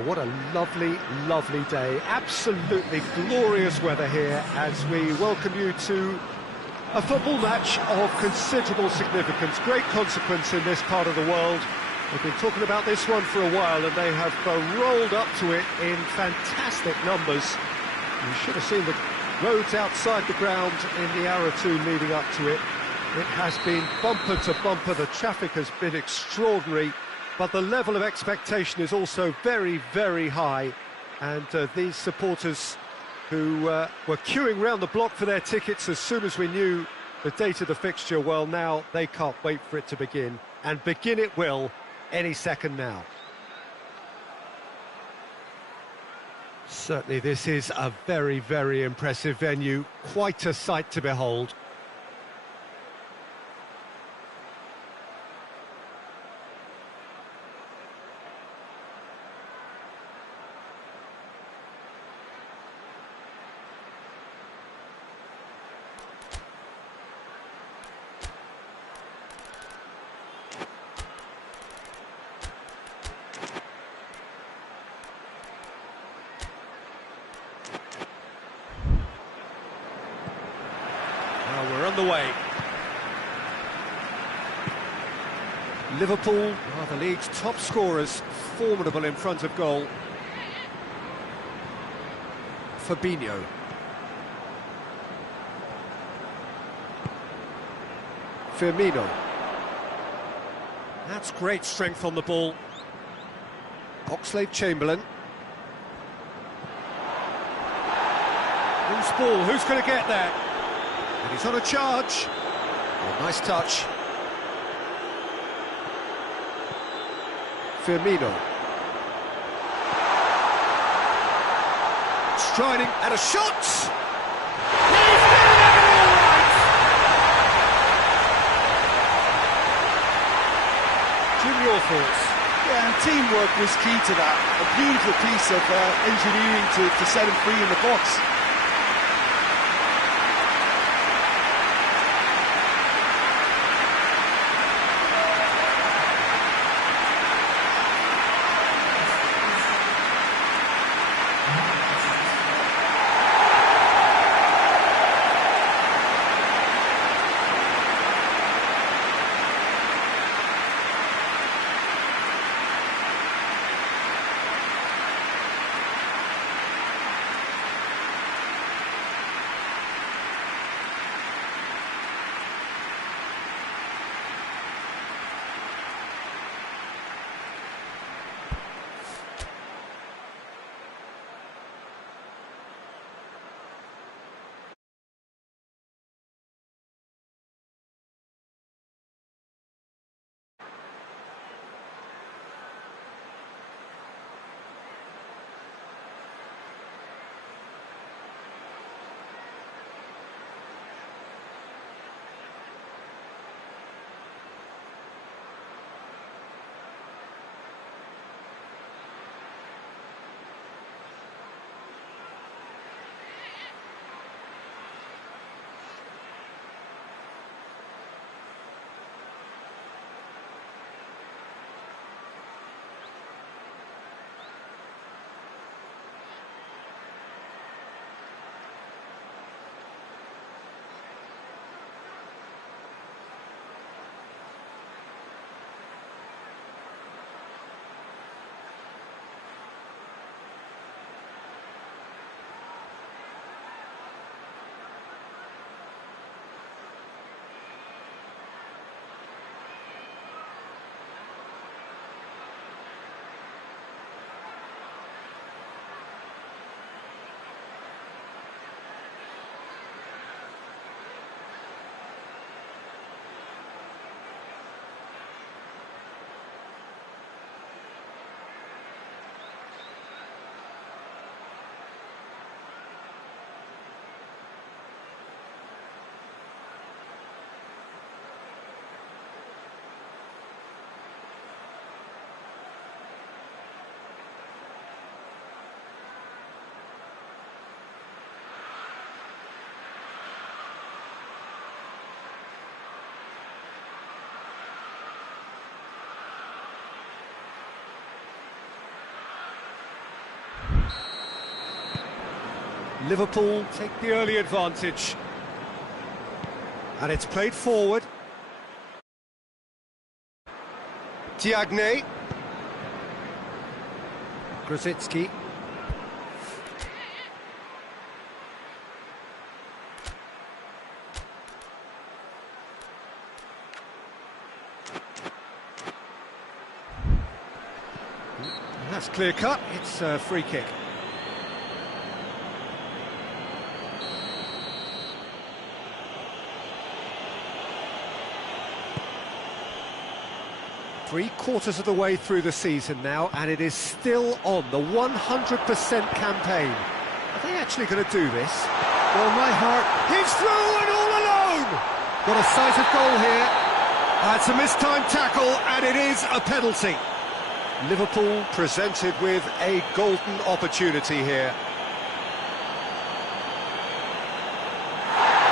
Well, what a lovely, lovely day. Absolutely glorious weather here as we welcome you to a football match of considerable significance, great consequence in this part of the world. We've been talking about this one for a while and they have rolled up to it in fantastic numbers. You should have seen the roads outside the ground in the hour or two leading up to it. It has been bumper to bumper, the traffic has been extraordinary, but the level of expectation is also very, very high. And these supporters who were queuing round the block for their tickets as soon as we knew the date of the fixture, well, now they can't wait for it to begin. And begin it will any second now. Certainly this is a very, very impressive venue, quite a sight to behold. We're on the way. Liverpool are the league's top scorers, formidable in front of goal. Fabinho. Firmino. That's great strength on the ball. Oxlade-Chamberlain. Loose ball, who's going to get there? And he's on a charge. Oh, nice touch. Firmino. Striding at a shot! He's got it all right! Jim, your thoughts? Yeah, and teamwork was key to that. A beautiful piece of engineering to set him free in the box. Liverpool take the early advantage. And it's played forward. Diagne. Grosicki. That's clear cut, it's a free kick. Three-quarters of the way through the season now, and it is still on, the 100% campaign. Are they actually going to do this? Well, my heart... He's through and all alone! Got a sighted goal here. It's a mistimed tackle, and it is a penalty. Liverpool presented with a golden opportunity here.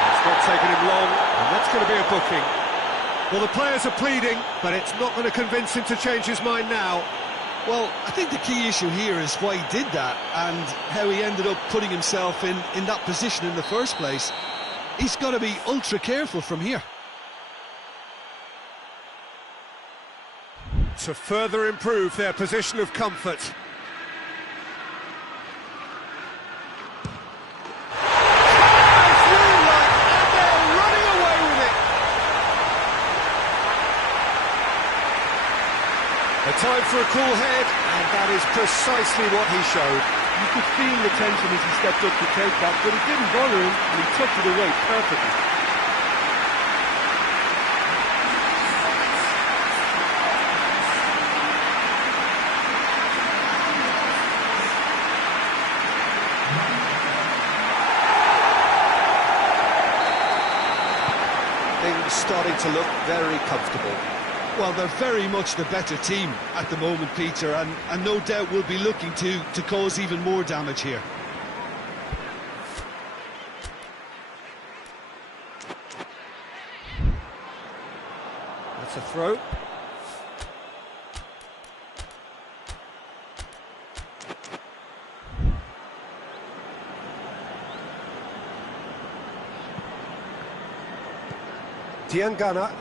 It's not taken him long, and that's going to be a booking. Well, the players are pleading, but it's not going to convince him to change his mind now. Well, I think the key issue here is why he did that and how he ended up putting himself in that position in the first place. He's got to be ultra careful from here. To further improve their position of comfort. A time for a cool head, and that is precisely what he showed. You could feel the tension as he stepped up to take that, but it didn't bother him, and he took it away perfectly. Things starting to look very comfortable. Well, they're very much the better team at the moment, Peter, and no doubt will be looking to cause even more damage here. That's a throw. Diangana.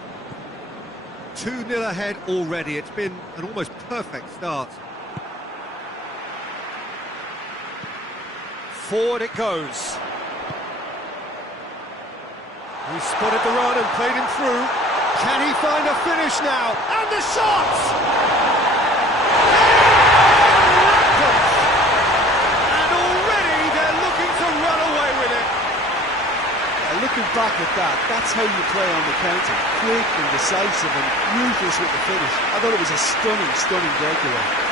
2-0 ahead already. It's been an almost perfect start. Forward it goes. He spotted the run and played him through. Can he find a finish now? And the shot! And already they're looking to run away with it. Looking back at that, that's how you play on the counter. Quick and decisive and ruthless with the finish. I thought it was a stunning, stunning breakaway.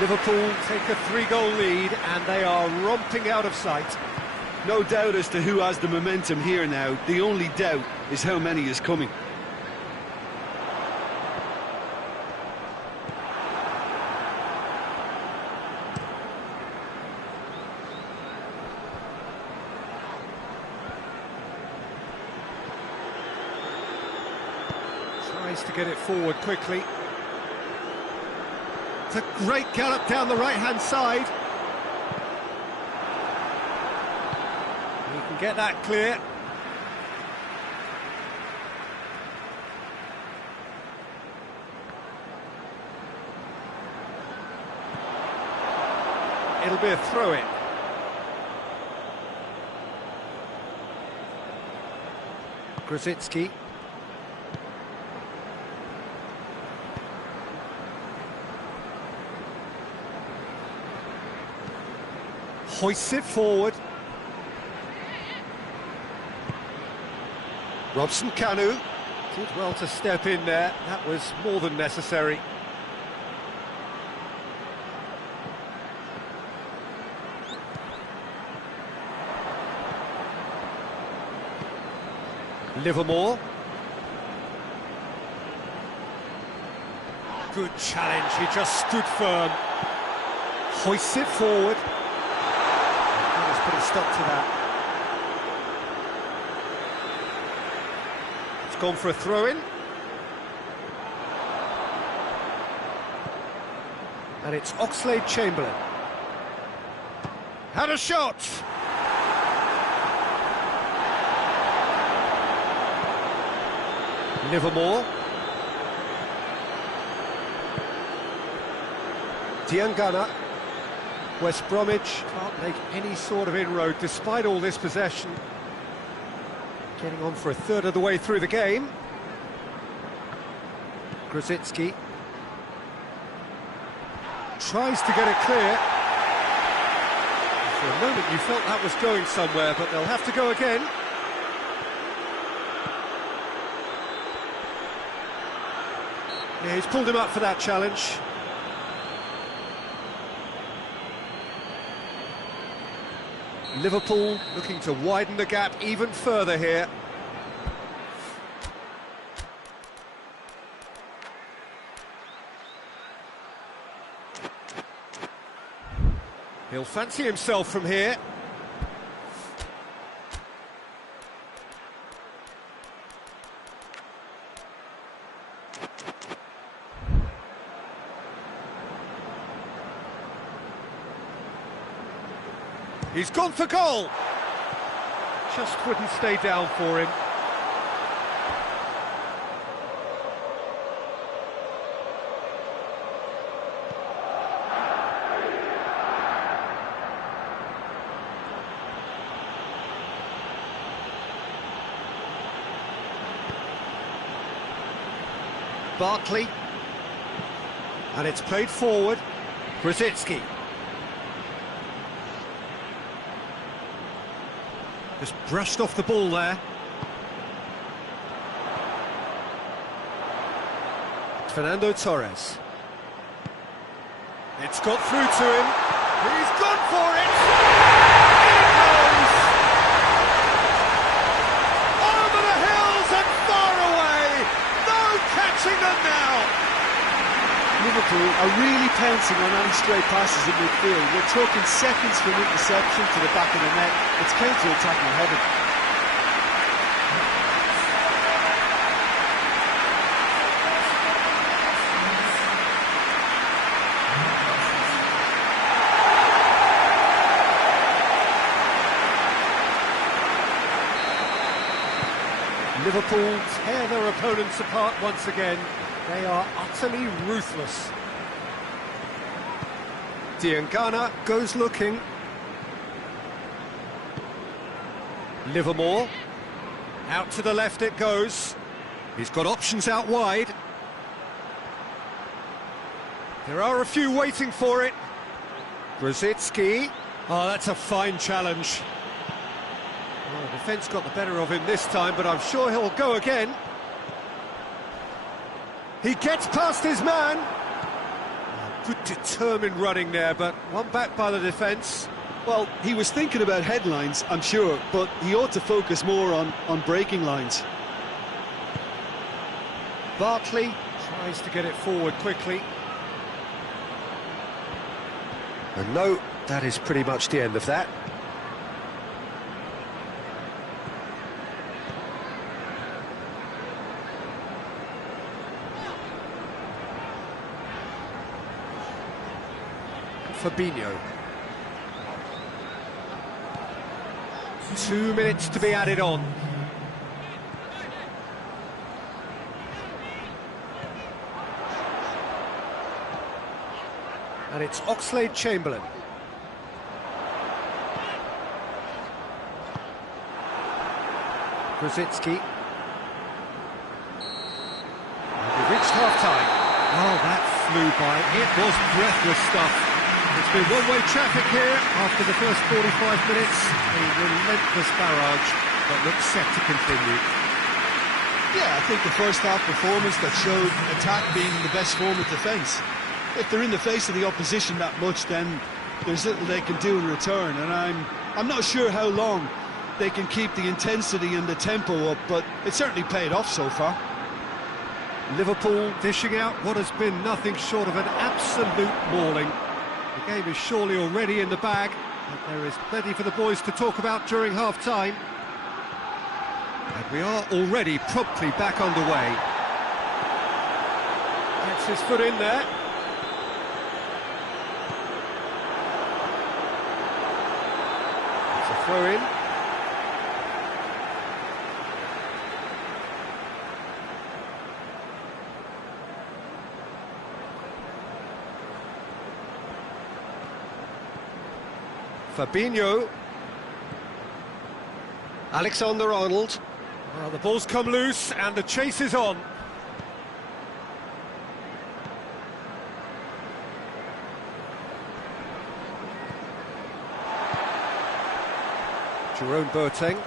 Liverpool take a 3-goal lead and they are romping out of sight. No doubt as to who has the momentum here now. The only doubt is how many is coming. Tries to get it forward quickly. It's a great gallop down the right-hand side. He can get that clear. It'll be a throw-in. Grosicki. Hoists it forward. Robson Kanu did well to step in there. That was more than necessary. Livermore. Good challenge, he just stood firm. Hoists it forward. Let's put a stop to that. It's gone for a throw-in. And it's Oxlade-Chamberlain. Had a shot! Livermore. Diangana. West Bromwich can't make any sort of inroad despite all this possession. Getting on for a third of the way through the game. Grosicki tries to get it clear. For a moment you felt that was going somewhere, but they'll have to go again. Yeah, he's pulled him up for that challenge. Liverpool looking to widen the gap even further here. He'll fancy himself from here. He's gone for goal. Just wouldn't stay down for him. Barkley. And it's played forward. Grosicki. Just brushed off the ball there. Fernando Torres. It's got through to him. He's gone for it! In it goes! Over the hills and far away! No catching them now! Liverpool are really pouncing on any stray passes in midfield. We're talking seconds from interception to the back of the net. It's counter-attacking heaven. Liverpool tear their opponents apart once again. They are utterly ruthless. Diangana goes looking. Livermore. Out to the left it goes. He's got options out wide. There are a few waiting for it. Grosicki. Oh, that's a fine challenge. Well, the defence got the better of him this time, but I'm sure he'll go again. He gets past his man. Oh, good determined running there, but one back by the defence. Well, he was thinking about headlines, I'm sure, but he ought to focus more on breaking lines. Barkley tries to get it forward quickly. And no, that is pretty much the end of that. Fabinho. 2 minutes to be added on. And it's Oxlade-Chamberlain. Grosicki. We've reached half-time. Oh, that flew by. It was breathless stuff. It's been one-way traffic here after the first 45 minutes. A relentless barrage that looks set to continue. Yeah, I think the first half performance that showed attack being the best form of defence. If they're in the face of the opposition that much, then there's little they can do in return, and I'm not sure how long they can keep the intensity and the tempo up, but it certainly paid off so far. Liverpool dishing out what has been nothing short of an absolute mauling. The game is surely already in the bag, but there is plenty for the boys to talk about during half-time. And we are already promptly back underway. Gets his foot in there. It's a throw-in. Fabinho. Alexander-Arnold. Well, the ball's come loose and the chase is on. Jerome Boateng.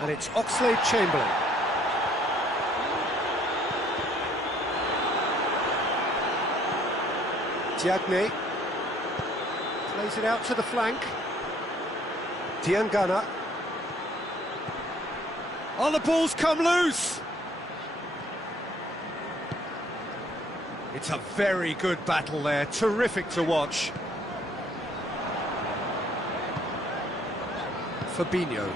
And it's Oxlade-Chamberlain. Diagne plays it out to the flank. Diangana. Oh, the ball's come loose! It's a very good battle there, terrific to watch. Fabinho.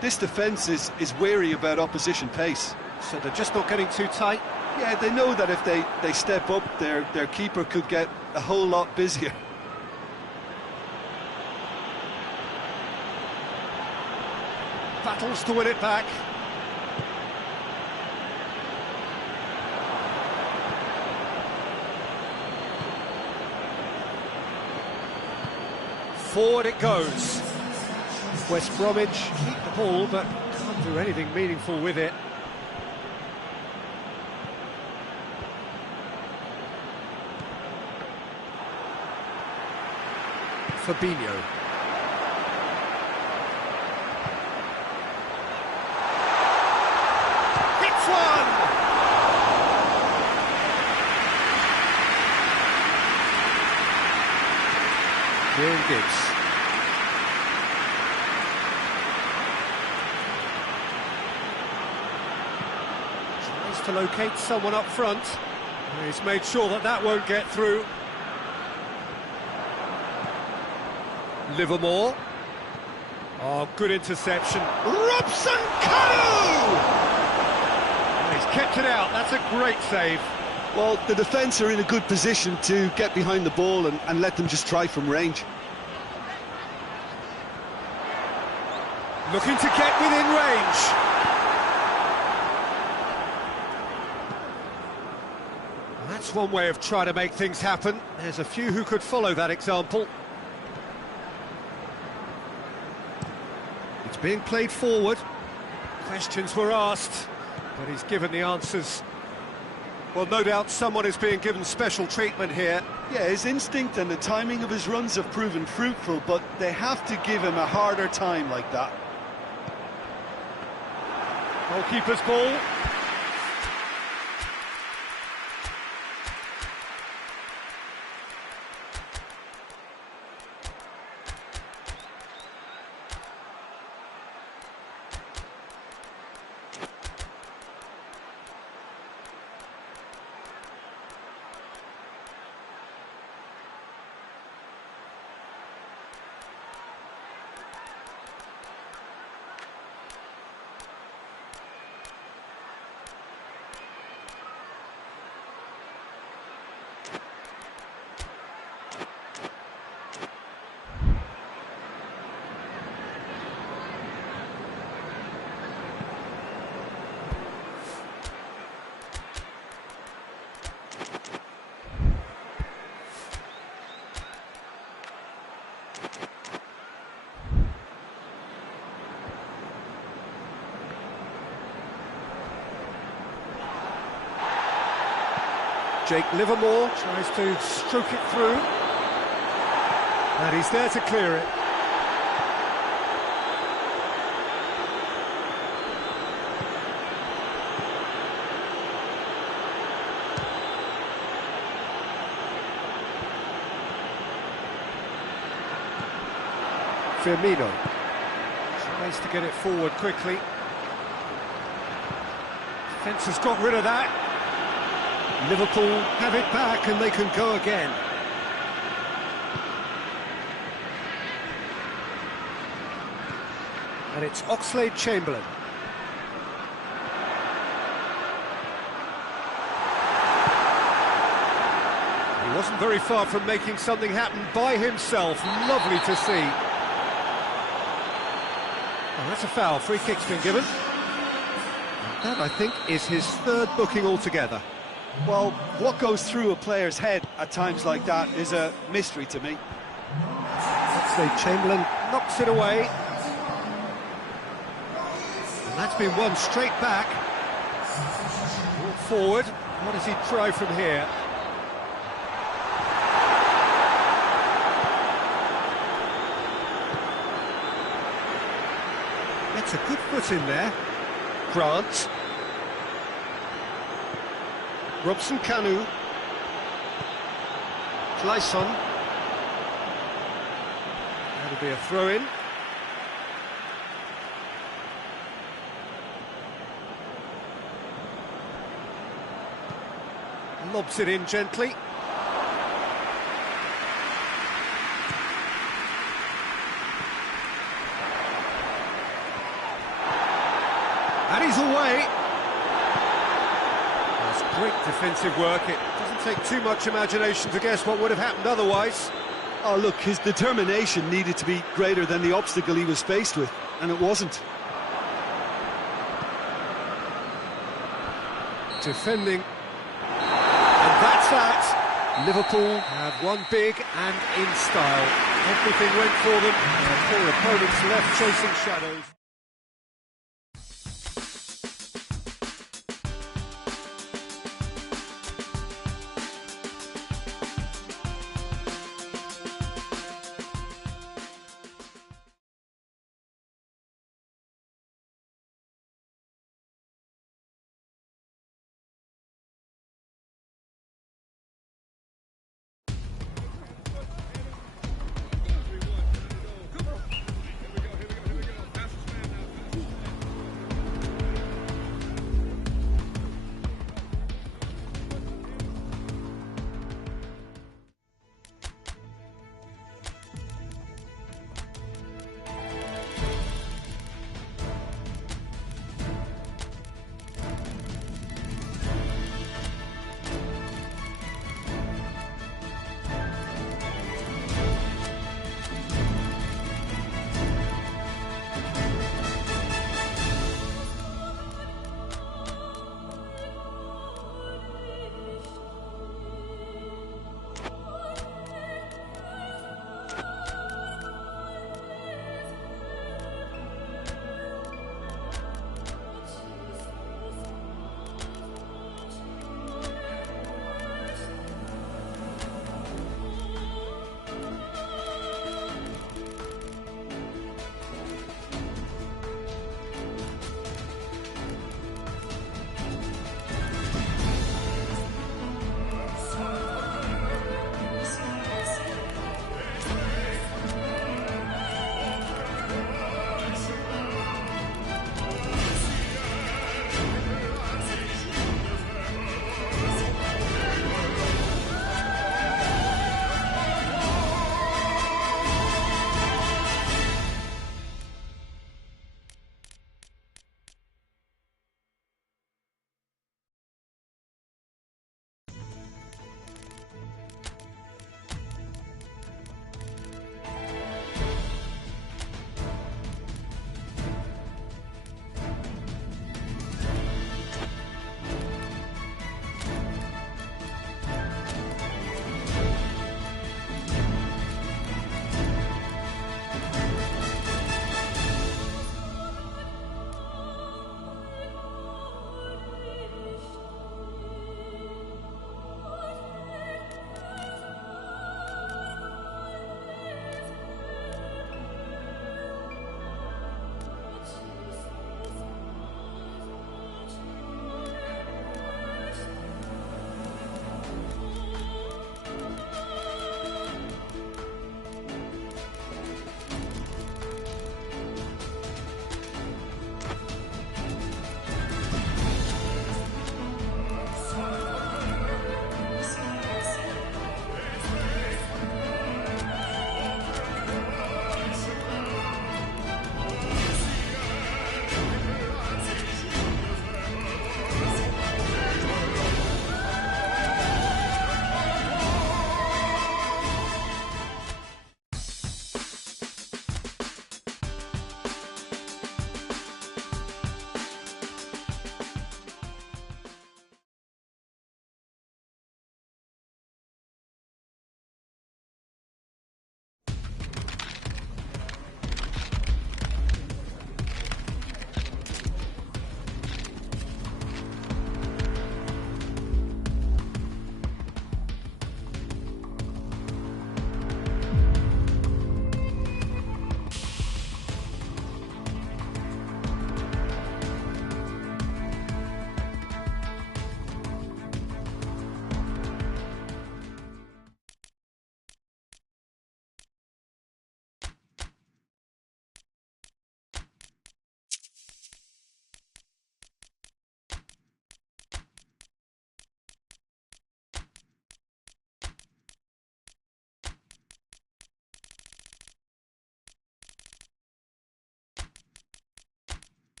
This defence is wary about opposition pace. So they're just not getting too tight? Yeah, they know that if they step up, their keeper could get a whole lot busier. Battles to win it back. Forward it goes. West Bromwich keep the ball, but can't do anything meaningful with it. Fabinho. Hits one! Kieran Gibbs. Tries to locate someone up front. He's made sure that that won't get through. Livermore. Oh, good interception. Robson Kanu! He's kept it out. That's a great save. Well, the defence are in a good position to get behind the ball and let them just try from range. Looking to get within range. Well, that's one way of trying to make things happen. There's a few who could follow that example. It's being played forward. Questions were asked, but he's given the answers. Well, no doubt someone is being given special treatment here. Yeah, his instinct and the timing of his runs have proven fruitful, but they have to give him a harder time like that. Goalkeeper's ball. Jake Livermore tries to stroke it through. And he's there to clear it. Firmino tries to get it forward quickly. Defence has got rid of that. Liverpool have it back and they can go again. And it's Oxlade-Chamberlain. He wasn't very far from making something happen by himself. Lovely to see. Oh, that's a foul. Free kick's been given. And that, I think, is his third booking altogether. Well, what goes through a player's head at times like that is a mystery to me. Oxlade-Chamberlain knocks it away. And that's been won straight back. Ball forward. What does he try from here? Gets a good foot in there. Grant. Robson-Kanu. Clayson. That'll be a throw-in. Lobs it in gently. And he's away. That's great defensive work. It doesn't take too much imagination to guess what would have happened otherwise. Oh, look, his determination needed to be greater than the obstacle he was faced with, and it wasn't. Defending. And that's that. Liverpool have won big and in style. Everything went for them. Their poor opponents left chasing shadows.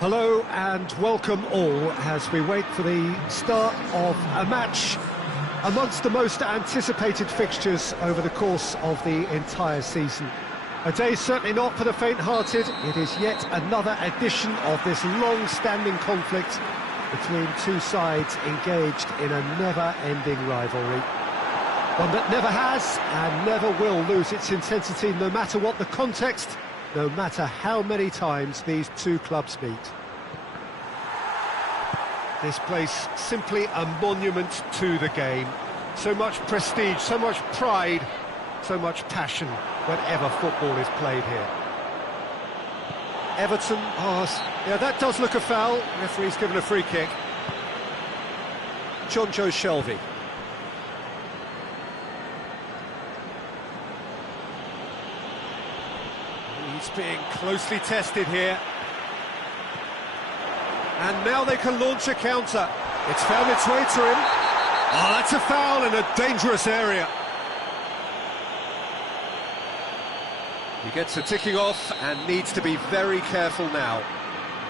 Hello and welcome all as we wait for the start of a match amongst the most anticipated fixtures over the course of the entire season. A day certainly not for the faint-hearted. It is yet another edition of this long-standing conflict between two sides engaged in a never-ending rivalry. One that never has and never will lose its intensity, no matter what the context, no matter how many times these two clubs meet. This place simply a monument to the game. So much prestige, so much pride, so much passion whenever football is played here. Everton, yeah, that does look a foul. Referee's given a free kick. John Joe Shelvey. He's being closely tested here. And now they can launch a counter. It's found its way to him. Oh, that's a foul in a dangerous area. He gets a ticking off and needs to be very careful now.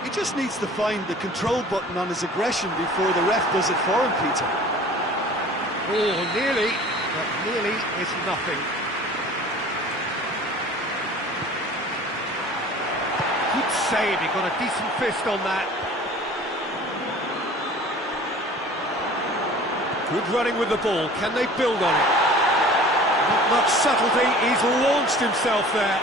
He just needs to find the control button on his aggression before the ref does it for him, Peter. Oh, nearly, but nearly is nothing. Good save, he got a decent fist on that. Good running with the ball, can they build on it? Not much subtlety, he's launched himself there.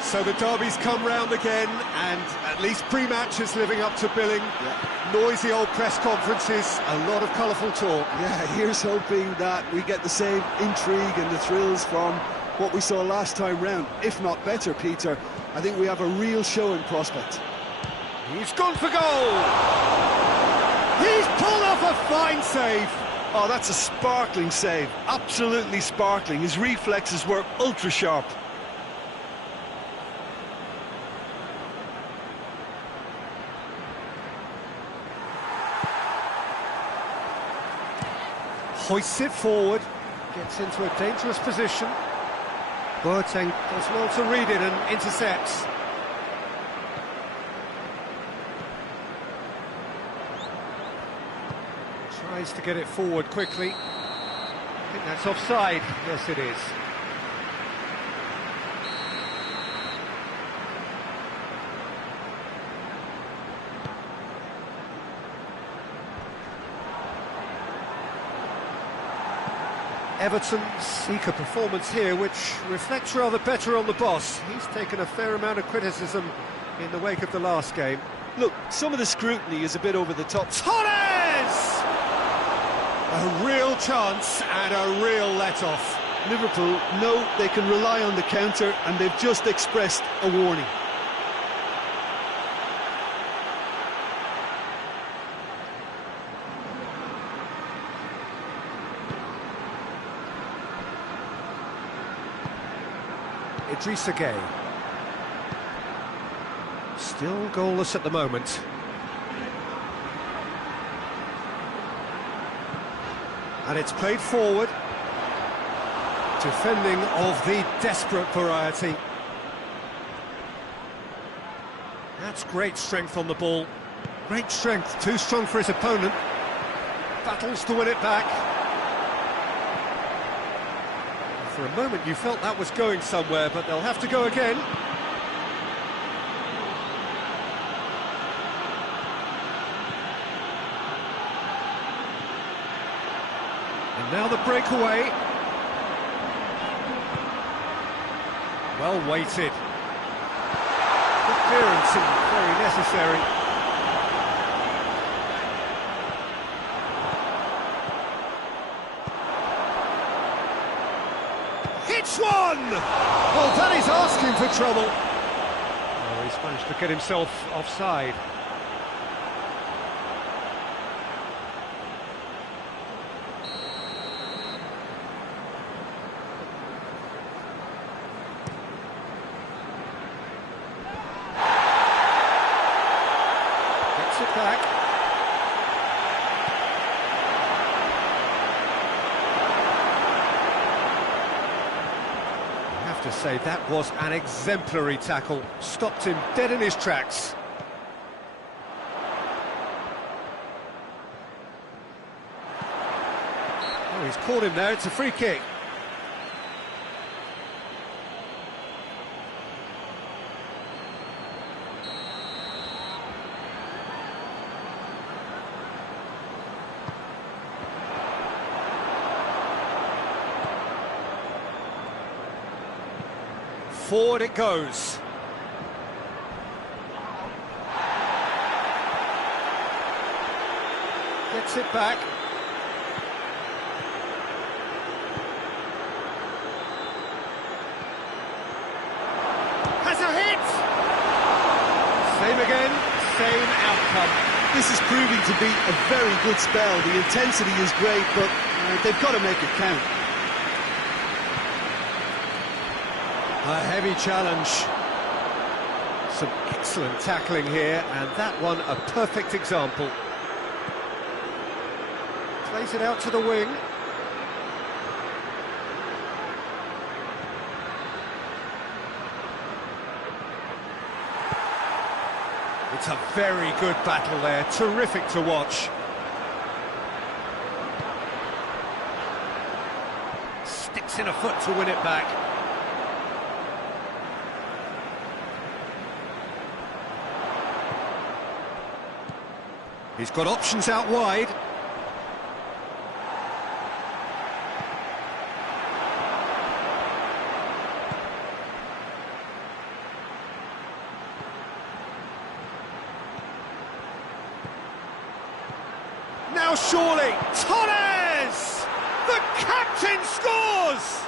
So the derby's come round again, and at least pre-match is living up to billing. Yeah. Noisy old press conferences, a lot of colourful talk. Yeah, here's hoping that we get the same intrigue and the thrills from what we saw last time round, if not better, Peter. I think we have a real show in prospect. He's gone for goal! He's pulled off a fine save! Oh, that's a sparkling save, absolutely sparkling. His reflexes were ultra-sharp. Hoists it forward, gets into a dangerous position. Boateng does well to read it and intercepts. Tries to get it forward quickly. I think that's offside. Yes, it is. Everton seek a performance here which reflects rather better on the boss. He's taken a fair amount of criticism in the wake of the last game. Look, some of the scrutiny is a bit over the top. Torres! A real chance and a real let-off. Liverpool know they can rely on the counter, and they've just expressed a warning. Idrissa Gueye. Still goalless at the moment. And it's played forward. Defending of the desperate variety. That's great strength on the ball. Great strength, too strong for his opponent. Battles to win it back. For a moment you felt that was going somewhere, but they'll have to go again. And now the breakaway. Well weighted. Good clearance and very necessary. Hits one! Well, that is asking for trouble. Oh, he's managed to get himself offside. Gets it back. have to say, that was an exemplary tackle. Stopped him dead in his tracks. Oh, he's caught him there, it's a free kick. Forward it goes. Gets it back. Has a hit! Same again, same outcome. This is proving to be a very good spell. The intensity is great, but they've got to make it count. A heavy challenge. Some excellent tackling here, and that one a perfect example. Plays it out to the wing. It's a very good battle there, terrific to watch. Sticks in a foot to win it back. He's got options out wide. Now surely, Torres! The captain scores!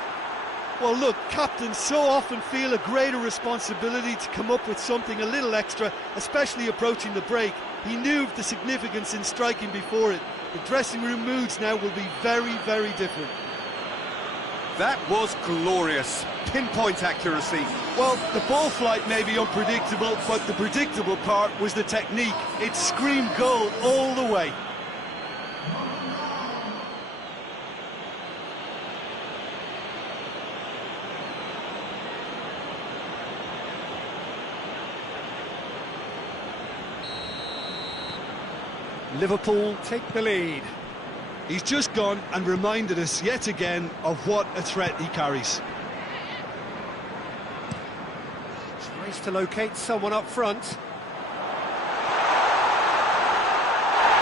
Well, look, captains so often feel a greater responsibility to come up with something a little extra, especially approaching the break. He knew the significance in striking before it. The dressing room moods now will be very, very different. That was glorious. Pinpoint accuracy. Well, the ball flight may be unpredictable, but the predictable part was the technique. It screamed goal all the way. Liverpool take the lead. He's just gone and reminded us yet again of what a threat he carries. Tries to locate someone up front.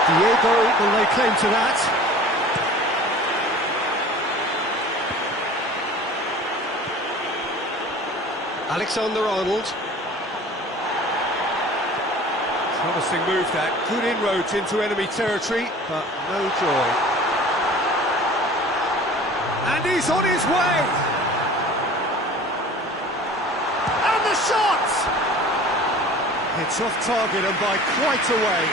Diego will lay claim to that. Alexander-Arnold. Promising move that, good inroads into enemy territory, but no joy. And he's on his way! And the shot! It's off target and by quite a way.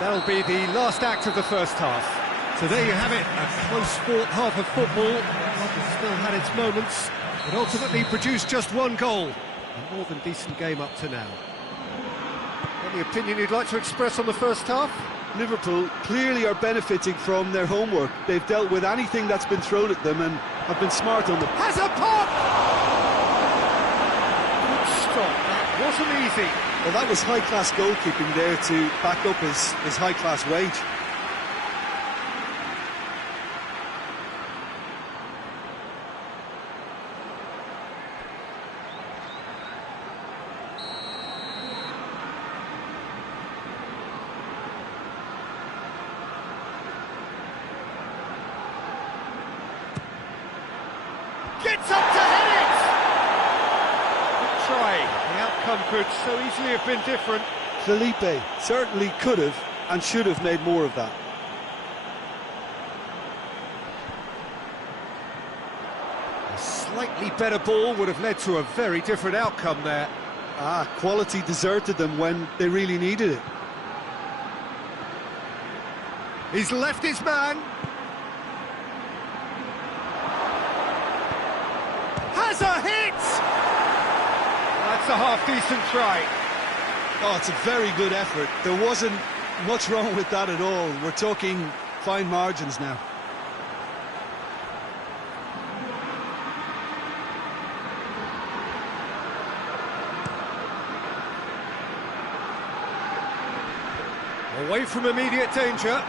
That'll be the last act of the first half. So there you have it, a close-fought half of football. It's still had its moments, but ultimately produced just one goal. A more than decent game up to now. Any opinion you'd like to express on the first half? Liverpool clearly are benefiting from their homework. They've dealt with anything that's been thrown at them and have been smart on them. Has a pop! Good stop, that wasn't easy. Well, that was high-class goalkeeping there to back up his high-class wage. Gets up to head it! Good try. The outcome could so easily have been different. Felipe certainly could have and should have made more of that. A slightly better ball would have led to a very different outcome there. Quality deserted them when they really needed it. He's left his man. a half-decent try. Oh, it's a very good effort. There wasn't much wrong with that at all. We're talking fine margins now. Away from immediate danger.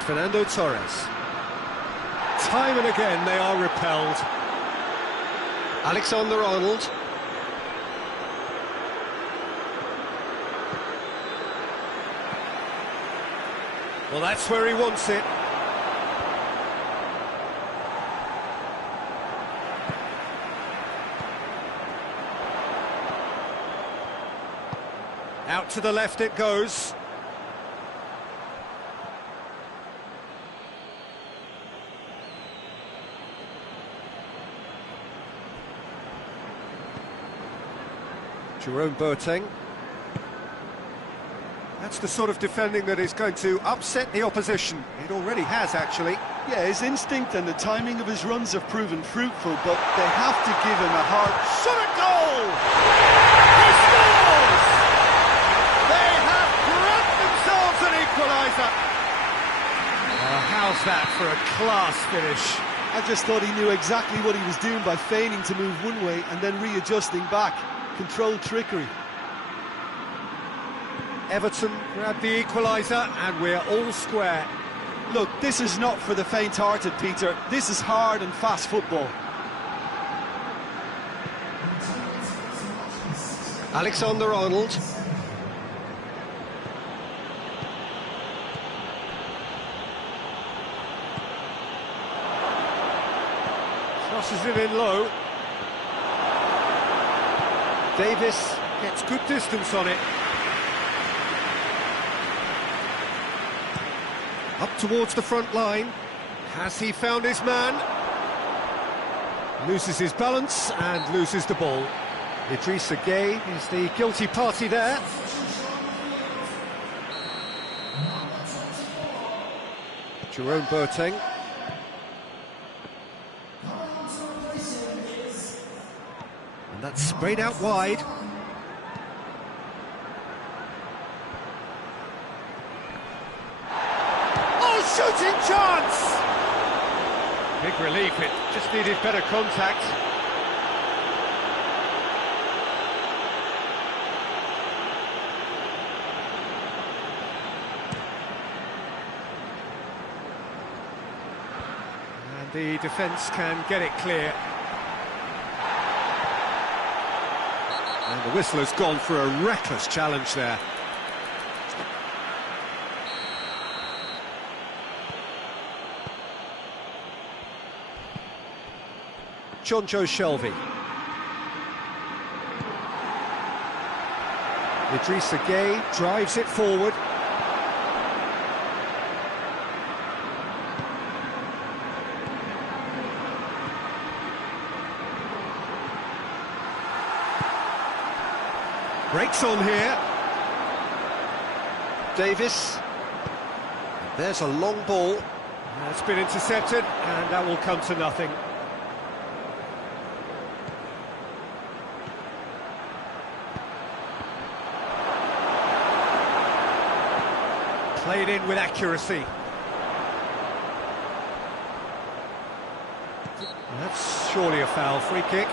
Fernando Torres. Time and again they are repelled. Alexander-Arnold. Well, that's where he wants it. Out to the left it goes. Jerome Boateng. That's the sort of defending that is going to upset the opposition. It already has, actually. Yeah, his instinct and the timing of his runs have proven fruitful, but they have to give him a hard shot at goal! He scores! They have grabbed themselves an equaliser. How's that for a class finish? I just thought he knew exactly what he was doing by feigning to move one way and then readjusting back. Controlled trickery. Everton grab the equaliser and we're all square. Look, this is not for the faint-hearted, Peter. This is hard and fast football. Alexander-Arnold. Crosses it in low. Davis gets good distance on it. Up towards the front line. Has he found his man? Loses his balance and loses the ball. Idrissa Gueye is the guilty party there. Jerome Boateng. And that's sprayed out wide. Oh, shooting chance! Big relief, it just needed better contact. And the defence can get it clear. And the whistle has gone for a reckless challenge there. Jonjo Shelvey. Idrissa Gueye drives it forward. Breaks on here. Davis. There's a long ball. That's been intercepted, and that will come to nothing. Played in with accuracy. That's surely a foul. Free kick.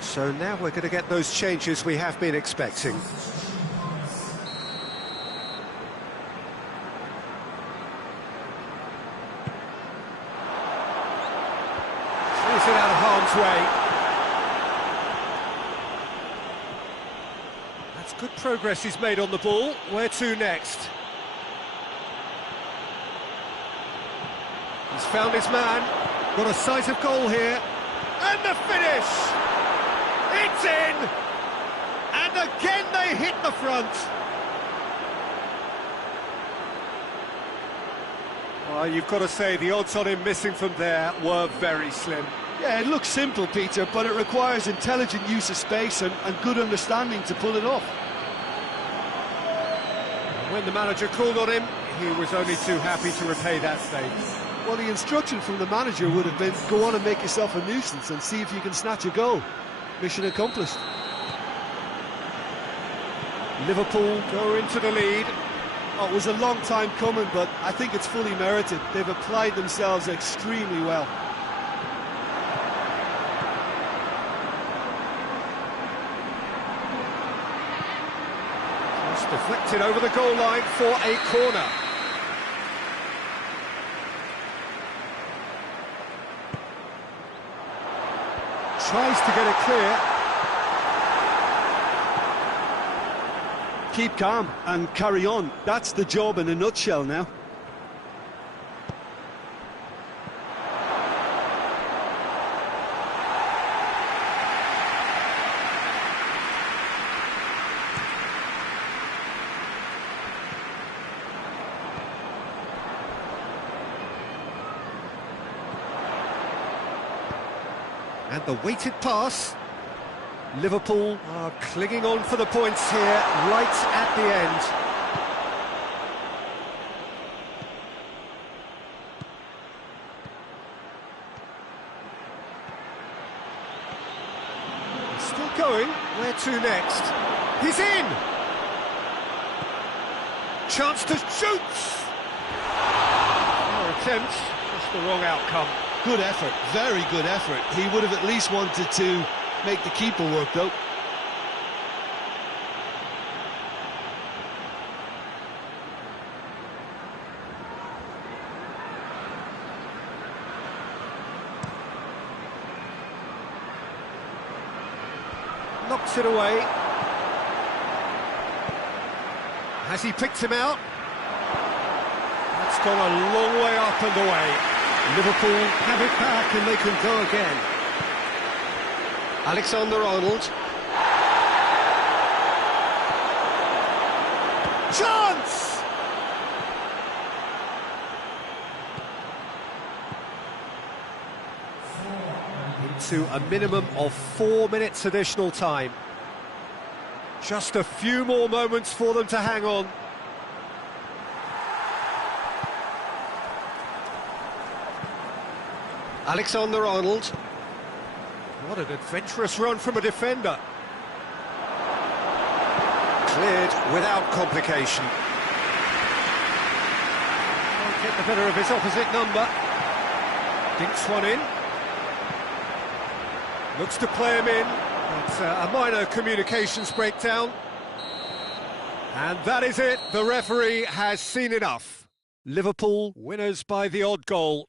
So now we're going to get those changes we have been expecting. Plays it out of harm's way. That's good progress he's made on the ball. Where to next? He's found his man. Got a sight of goal here. And the finish! It's in! And again they hit the front. Well, you've got to say the odds on him missing from there were very slim. Yeah, it looks simple, Peter, but it requires intelligent use of space and good understanding to pull it off. When the manager called on him, he was only too happy to repay that save. Well, the instruction from the manager would have been, go on and make yourself a nuisance and see if you can snatch a goal. Mission accomplished. Liverpool go into the lead. Oh, it was a long time coming, but I think it's fully merited. They've applied themselves extremely well. Just deflected over the goal line for a corner. Tries to get it clear. Keep calm and carry on. That's the job in a nutshell now. And the weighted pass. Liverpool are clinging on for the points here, right at the end. Still going. Where to next? He's in! Chance to shoot! Our attempt, just the wrong outcome. Good effort, very good effort. He would have at least wanted to make the keeper work, though. Knocks it away. Has he picked him out? That's gone a long way up and away. Liverpool have it back and they can go again. Alexander-Arnold. Chance! Into a minimum of 4 minutes additional time. Just a few more moments for them to hang on. Alexander-Arnold. What an adventurous run from a defender. Cleared without complication. Can't get the better of his opposite number. Dinks one in. Looks to play him in. It's a minor communications breakdown. And that is it. The referee has seen enough. Liverpool winners by the odd goal.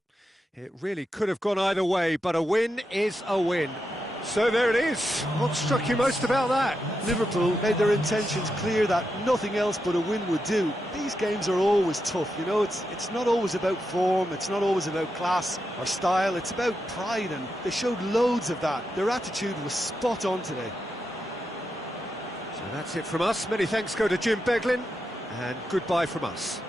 It really could have gone either way, but a win is a win. So there it is. What struck you most about that? Liverpool made their intentions clear that nothing else but a win would do. These games are always tough, you know, it's not always about form, it's not always about class or style, it's about pride, and they showed loads of that. Their attitude was spot on today. So that's it from us. Many thanks go to Jim Beglin, and goodbye from us.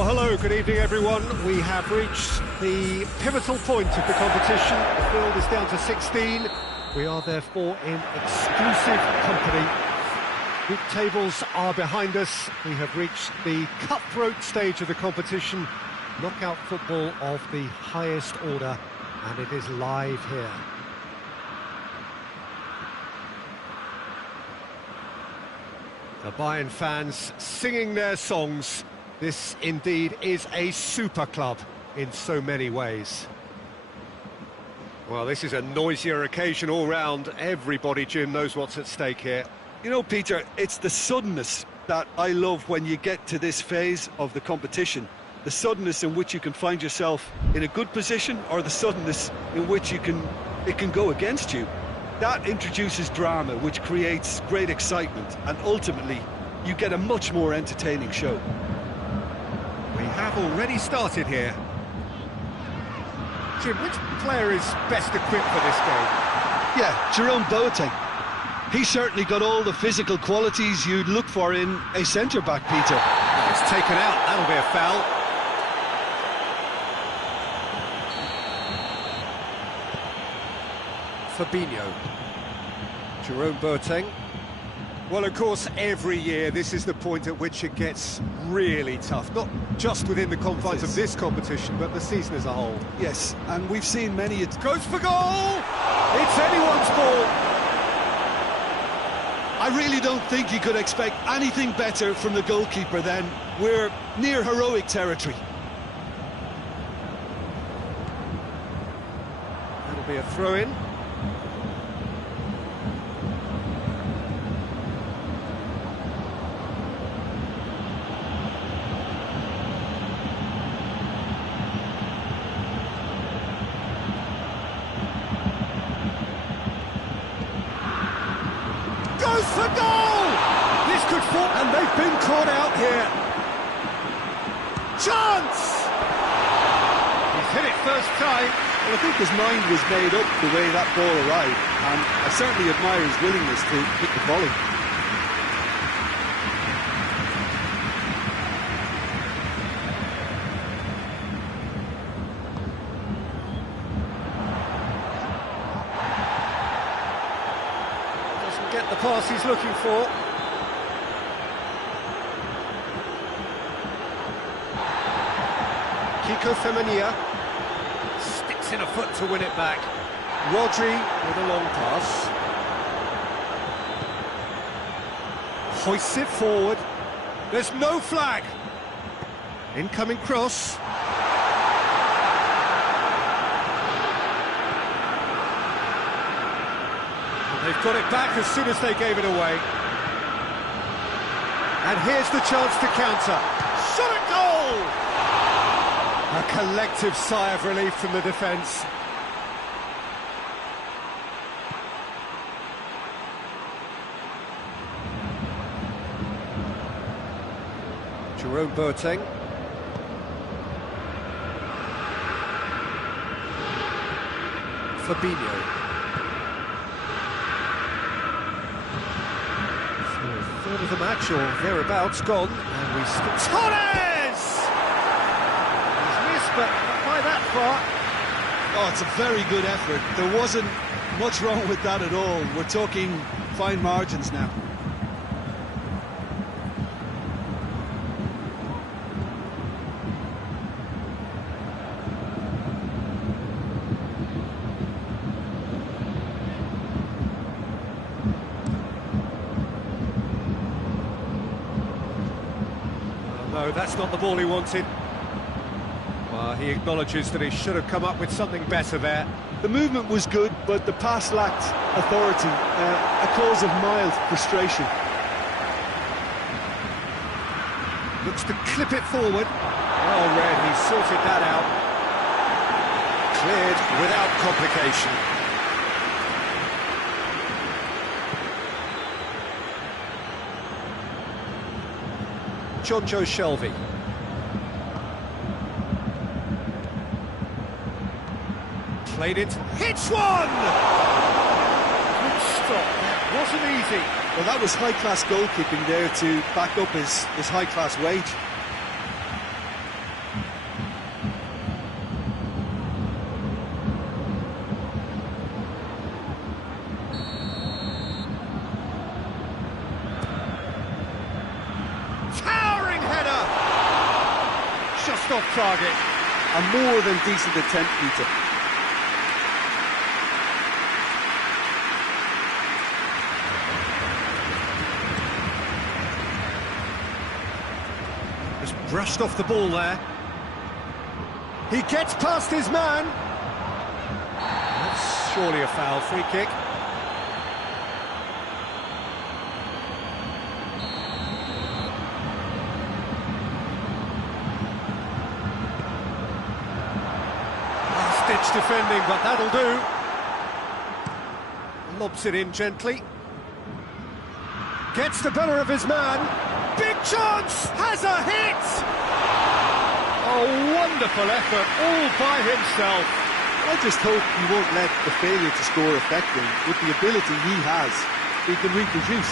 Well, hello, good evening, everyone. We have reached the pivotal point of the competition. The field is down to 16. We are therefore in exclusive company. Group tables are behind us. We have reached the cutthroat stage of the competition. Knockout football of the highest order, and it is live here. The Bayern fans singing their songs. This indeed is a super club in so many ways. Well, this is a noisier occasion all round. Everybody, Jim, knows what's at stake here. You know, Peter, it's the suddenness that I love when you get to this phase of the competition. The suddenness in which you can find yourself in a good position, or the suddenness in which it can go against you. That introduces drama, which creates great excitement, and ultimately you get a much more entertaining show. We have already started here. Jim, which player is best equipped for this game? Yeah, Jerome Boateng. He's certainly got all the physical qualities you'd look for in a centre-back, Peter. Oh, it's taken out, that'll be a foul. Fabinho. Jerome Boateng. Well, of course, every year this is the point at which it gets really tough. Not just within the confines of this competition, but the season as a whole. Yes, and we've seen many... Goes for goal! It's anyone's ball! I really don't think you could expect anything better from the goalkeeper then. We're near heroic territory. That'll be a throw-in. Goes for goal! This could fall, and they've been caught out here. Chance! He's hit it first time. Well, I think his mind was made up the way that ball arrived, and I certainly admire his willingness to hit the volley. Get the pass he's looking for. Kiko Femenia sticks in a foot to win it back. Rodri with a long pass. Hoists it forward. There's no flag. Incoming cross. They've got it back as soon as they gave it away. And here's the chance to counter. Shot at goal! A collective sigh of relief from the defence. Jerome Boateng. Fabinho. Third of the match, or thereabouts, gone, and we still... Torres! He's missed, but not by that far. Oh, it's a very good effort. There wasn't much wrong with that at all. We're talking fine margins now. No, that's not the ball he wanted. Well, he acknowledges that he should have come up with something better there. The movement was good, but the pass lacked authority, a cause of mild frustration. Looks to clip it forward. Well read, he sorted that out. Cleared without complication. Jonjo Shelvey. Played it, hits one! Good stop, that wasn't easy. Well, that was high-class goalkeeping there to back up his high-class wage. just off target. A more than decent attempt, Peter. Just brushed off the ball there. He gets past his man. That's surely a foul. Free kick. Last-ditch defending, but that'll do. Lobs it in gently. Gets the better of his man. Big chance! Has a hit! Oh, wonderful effort, all by himself. I just hope he won't let the failure to score affect him. With the ability he has, he can reproduce.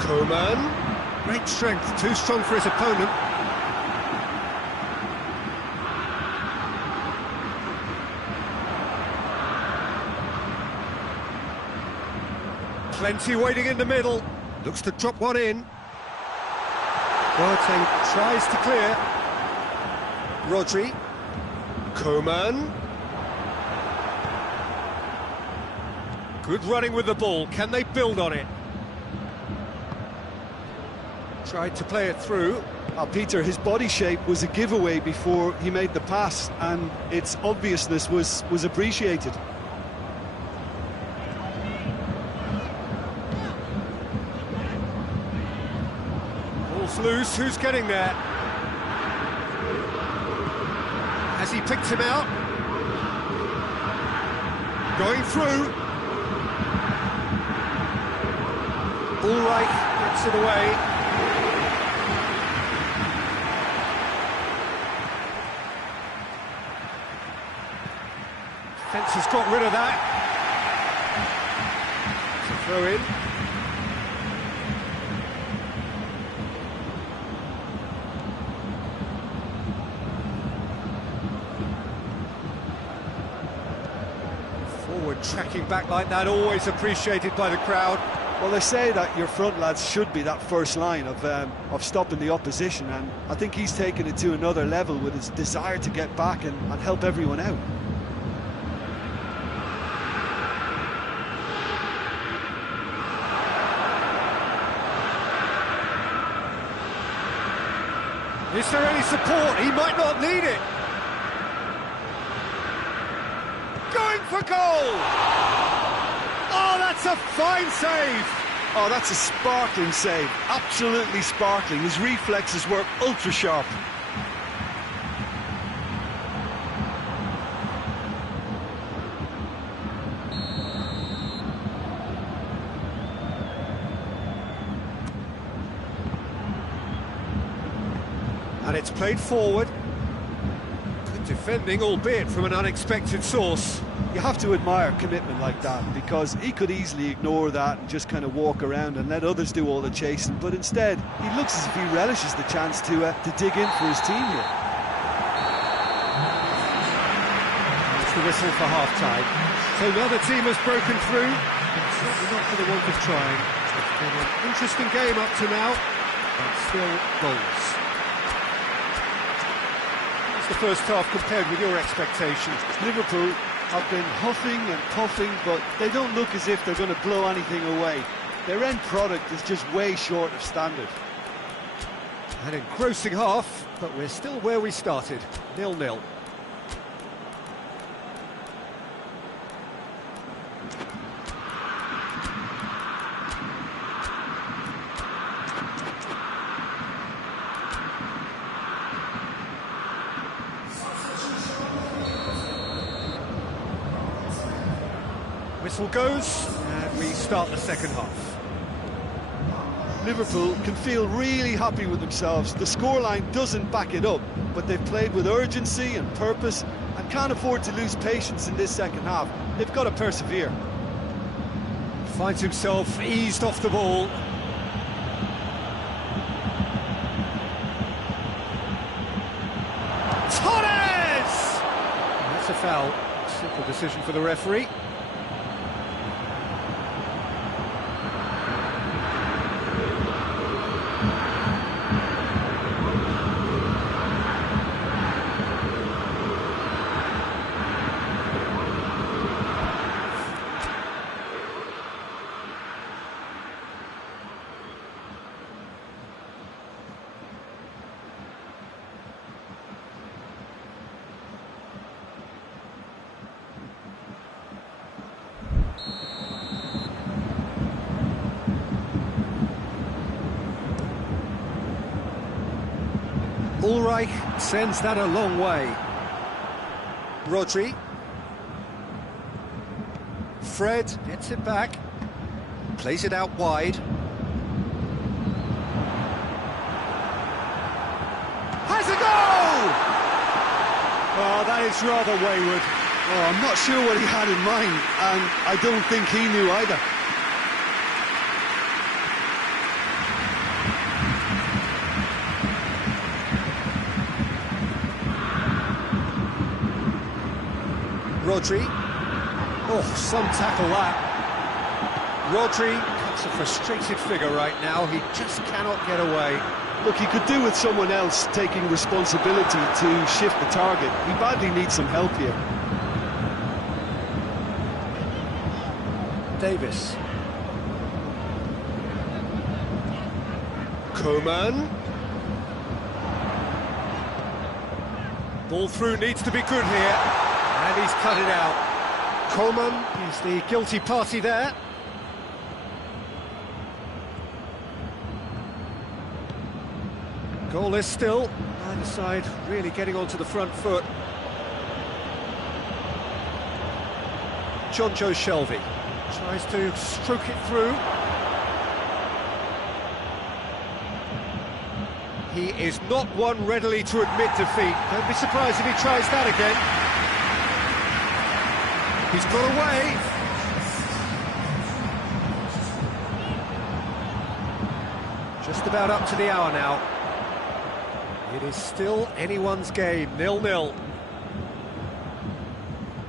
Coman. Great strength, too strong for his opponent. Plenty waiting in the middle. Looks to drop one in. Boateng tries to clear. Rodri. Coman. Good running with the ball. Can they build on it? Tried to play it through. Peter, his body shape was a giveaway before he made the pass, and its obviousness was appreciated. Ball's loose, who's getting there? Has he picked him out? Going through. Ulreich gets it away. Fence has got rid of that. It's a throw in. Forward tracking back like that, always appreciated by the crowd. Well, they say that your front lads should be that first line of stopping the opposition, and I think he's taken it to another level with his desire to get back and help everyone out. Is there any support? He might not need it. Going for goal! Oh, that's a fine save! Oh, that's a sparkling save. Absolutely sparkling. His reflexes were ultra sharp. And it's played forward. Good defending, albeit from an unexpected source. You have to admire commitment like that, because he could easily ignore that and just kind of walk around and let others do all the chasing, but instead he looks as if he relishes the chance to dig in for his team here. It's the whistle for half-time. So now the team has broken through. Certainly not for the want of trying. It's been an interesting game up to now, but still goals. The first half compared with your expectations? Liverpool have been huffing and puffing, but they don't look as if they're going to blow anything away. Their end product is just way short of standard. An engrossing half, but we're still where we started, 0-0. Whistle goes, and we start the second half. Liverpool can feel really happy with themselves. The scoreline doesn't back it up, but they've played with urgency and purpose and can't afford to lose patience in this second half. They've got to persevere. Finds himself eased off the ball. foul. Simple decision for the referee. Ulreich sends that a long way. Rodri. Fred gets it back. Plays it out wide. Has a goal! Oh, that is rather wayward. Oh, I'm not sure what he had in mind, and I don't think he knew either. Rodri. Oh, some tackle that. Rodri cuts a frustrated figure right now. He just cannot get away. Look, he could do with someone else taking responsibility to shift the target. He badly needs some help here. Davis. Coman. Ball through needs to be good here. And he's cut it out. Coman is the guilty party there. Goalless still. Either side really getting onto the front foot. Jonjo Shelvey tries to stroke it through. He is not one readily to admit defeat. Don't be surprised if he tries that again. He's got away. Just about up to the hour now. It is still anyone's game, 0-0.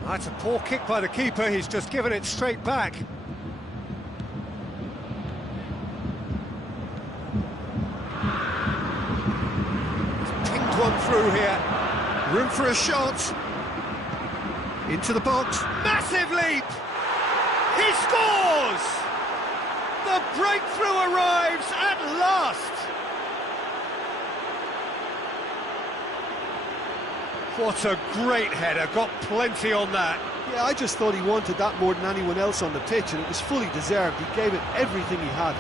That's a poor kick by the keeper, he's just given it straight back. He's pinged one through here. Room for a shot. Into the box. Massive leap! He scores! The breakthrough arrives at last! What a great header, got plenty on that. Yeah, I just thought he wanted that more than anyone else on the pitch, and it was fully deserved. He gave it everything he had.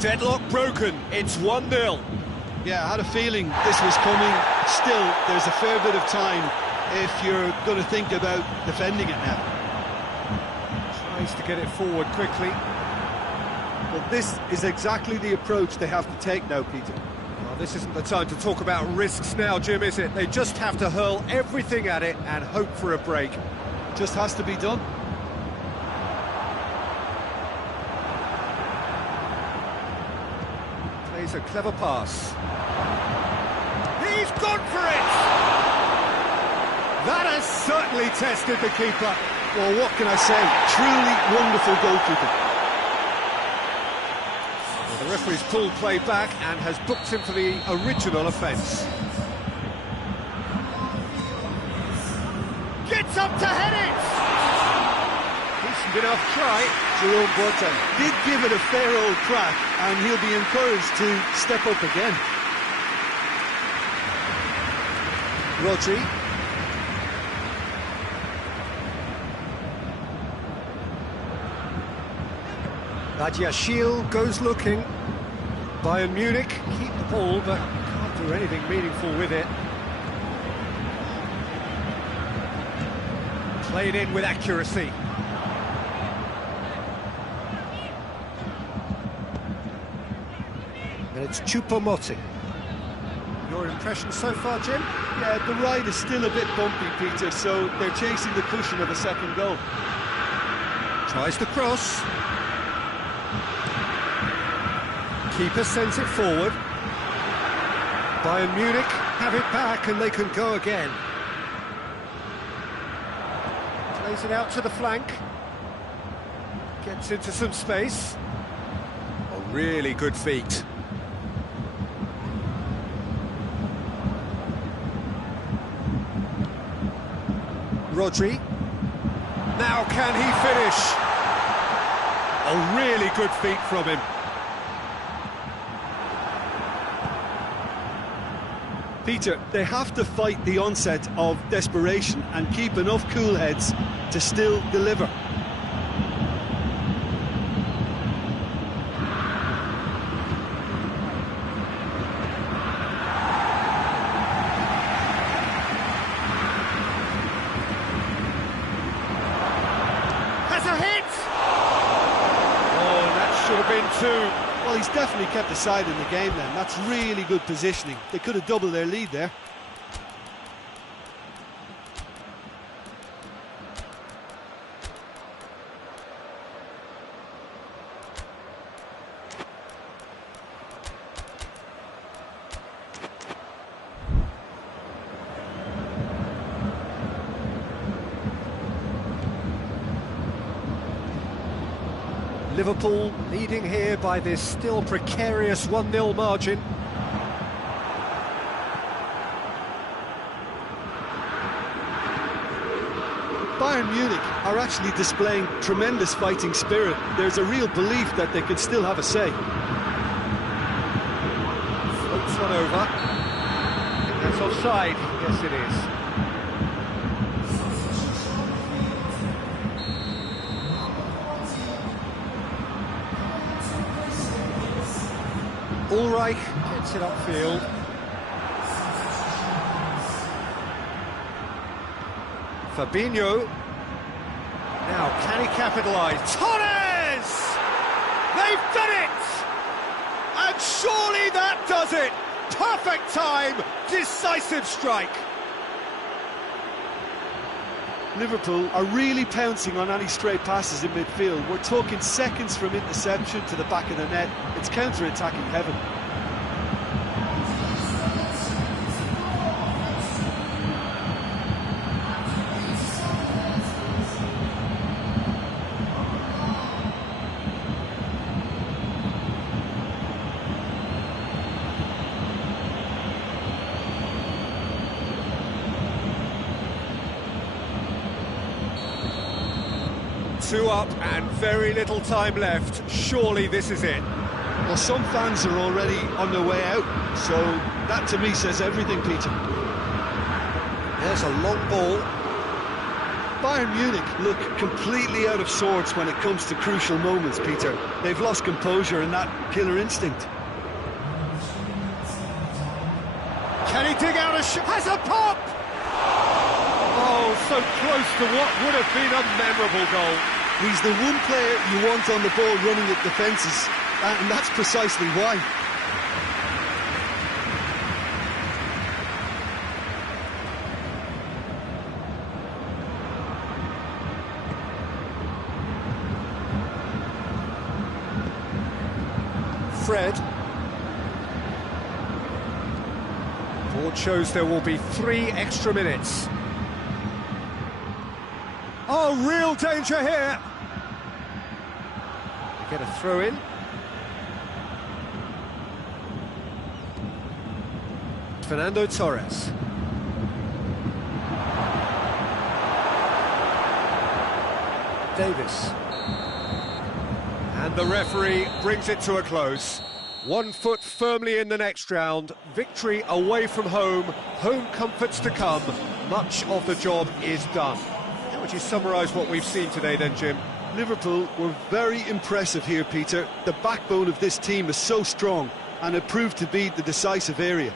Deadlock broken, it's 1-0. Yeah, I had a feeling this was coming. Still, there's a fair bit of time if you're going to think about defending it now. Tries to get it forward quickly. Well, this is exactly the approach they have to take now, Peter. Well, this isn't the time to talk about risks now, Jim, is it? They just have to hurl everything at it and hope for a break. Just has to be done. Plays a clever pass. He's gone for it! That has certainly tested the keeper. Well, what can I say? Truly wonderful goalkeeping. Well, the referee's pulled play back and has booked him for the original offence. Gets up to head it! Decent enough try. Jerome Boateng did give it a fair old crack, and he'll be encouraged to step up again. Rodri. Badiashile goes looking. Bayern Munich keep the ball, but can't do anything meaningful with it. Played in with accuracy. It's Choupo-Moting. Your impression so far, Jim? Yeah, the ride is still a bit bumpy, Peter, so they're chasing the cushion of a second goal. Tries the cross. Keeper sends it forward. Bayern Munich have it back and they can go again. Plays it out to the flank. Gets into some space. A really good feat. Rodri. Now can he finish? A really good feat from him. Peter, they have to fight the onset of desperation and keep enough cool heads to still deliver. Has a hit! Oh, that should have been two. Well, he's definitely kept the side in the game then. That's really good positioning. They could have doubled their lead there. Liverpool leading here by this still precarious 1-0 margin. Bayern Munich are actually displaying tremendous fighting spirit. There's a real belief that they could still have a say. Floats one over. I think that's offside. Yes, it is. Ulreich gets it upfield. Fabinho. Now, can he capitalise? Torres! They've done it! And surely that does it! Perfect time, decisive strike. Liverpool are really pouncing on any stray passes in midfield. We're talking seconds from interception to the back of the net. It's counter-attacking heaven. Two up and very little time left. Surely this is it. Well, some fans are already on their way out, so that to me says everything, Peter. There's a long ball. Bayern Munich look completely out of sorts when it comes to crucial moments, Peter. They've lost composure and that killer instinct. Can he dig out a shot? Has a pop! Oh, so close to what would have been a memorable goal. He's the one player you want on the ball running at defences, and that's precisely why. Fred. Board shows there will be 3 extra minutes. Oh, real danger here. Get a throw in. Fernando Torres. Davis. And the referee brings it to a close. 1 foot firmly in the next round. Victory away from home. Home comforts to come. Much of the job is done. How would you summarise what we've seen today then, Jim? Liverpool were very impressive here, Peter. The backbone of this team is so strong, and it proved to be the decisive area.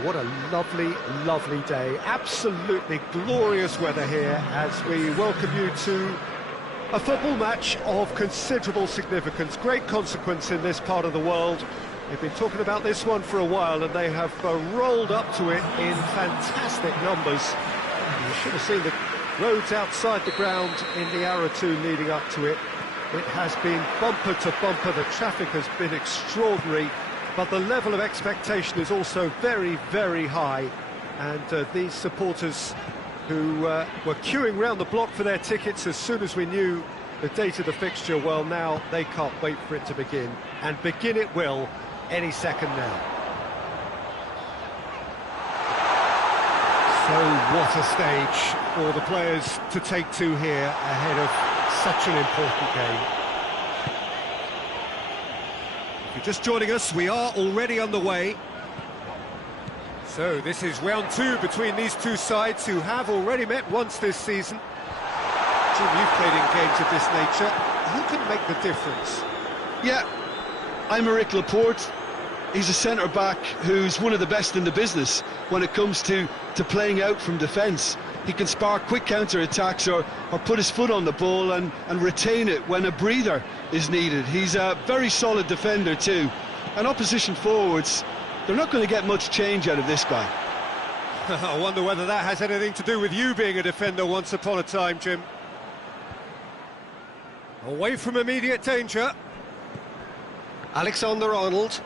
Well, what a lovely, lovely day. Absolutely glorious weather here as we welcome you to a football match of considerable significance. Great consequence in this part of the world. They've been talking about this one for a while and they have rolled up to it in fantastic numbers. You should have seen the roads outside the ground in the hour or two leading up to it. It has been bumper to bumper. The traffic has been extraordinary. But the level of expectation is also very, very high. And these supporters who were queuing round the block for their tickets as soon as we knew the date of the fixture, well, now they can't wait for it to begin. And begin it will any second now. So what a stage for the players to take to here ahead of such an important game. If you're just joining us, we are already underway. So this is round two between these two sides who have already met once this season. Jim, you've played in games of this nature. Who can make the difference? Yeah, I'm Eric Laporte. He's a centre-back who's one of the best in the business when it comes to playing out from defence. He can spark quick counter-attacks or put his foot on the ball and retain it when a breather is needed. He's a very solid defender too. And opposition forwards, they're not going to get much change out of this guy. I wonder whether that has anything to do with you being a defender once upon a time, Jim. Away from immediate danger. Alexander-Arnold.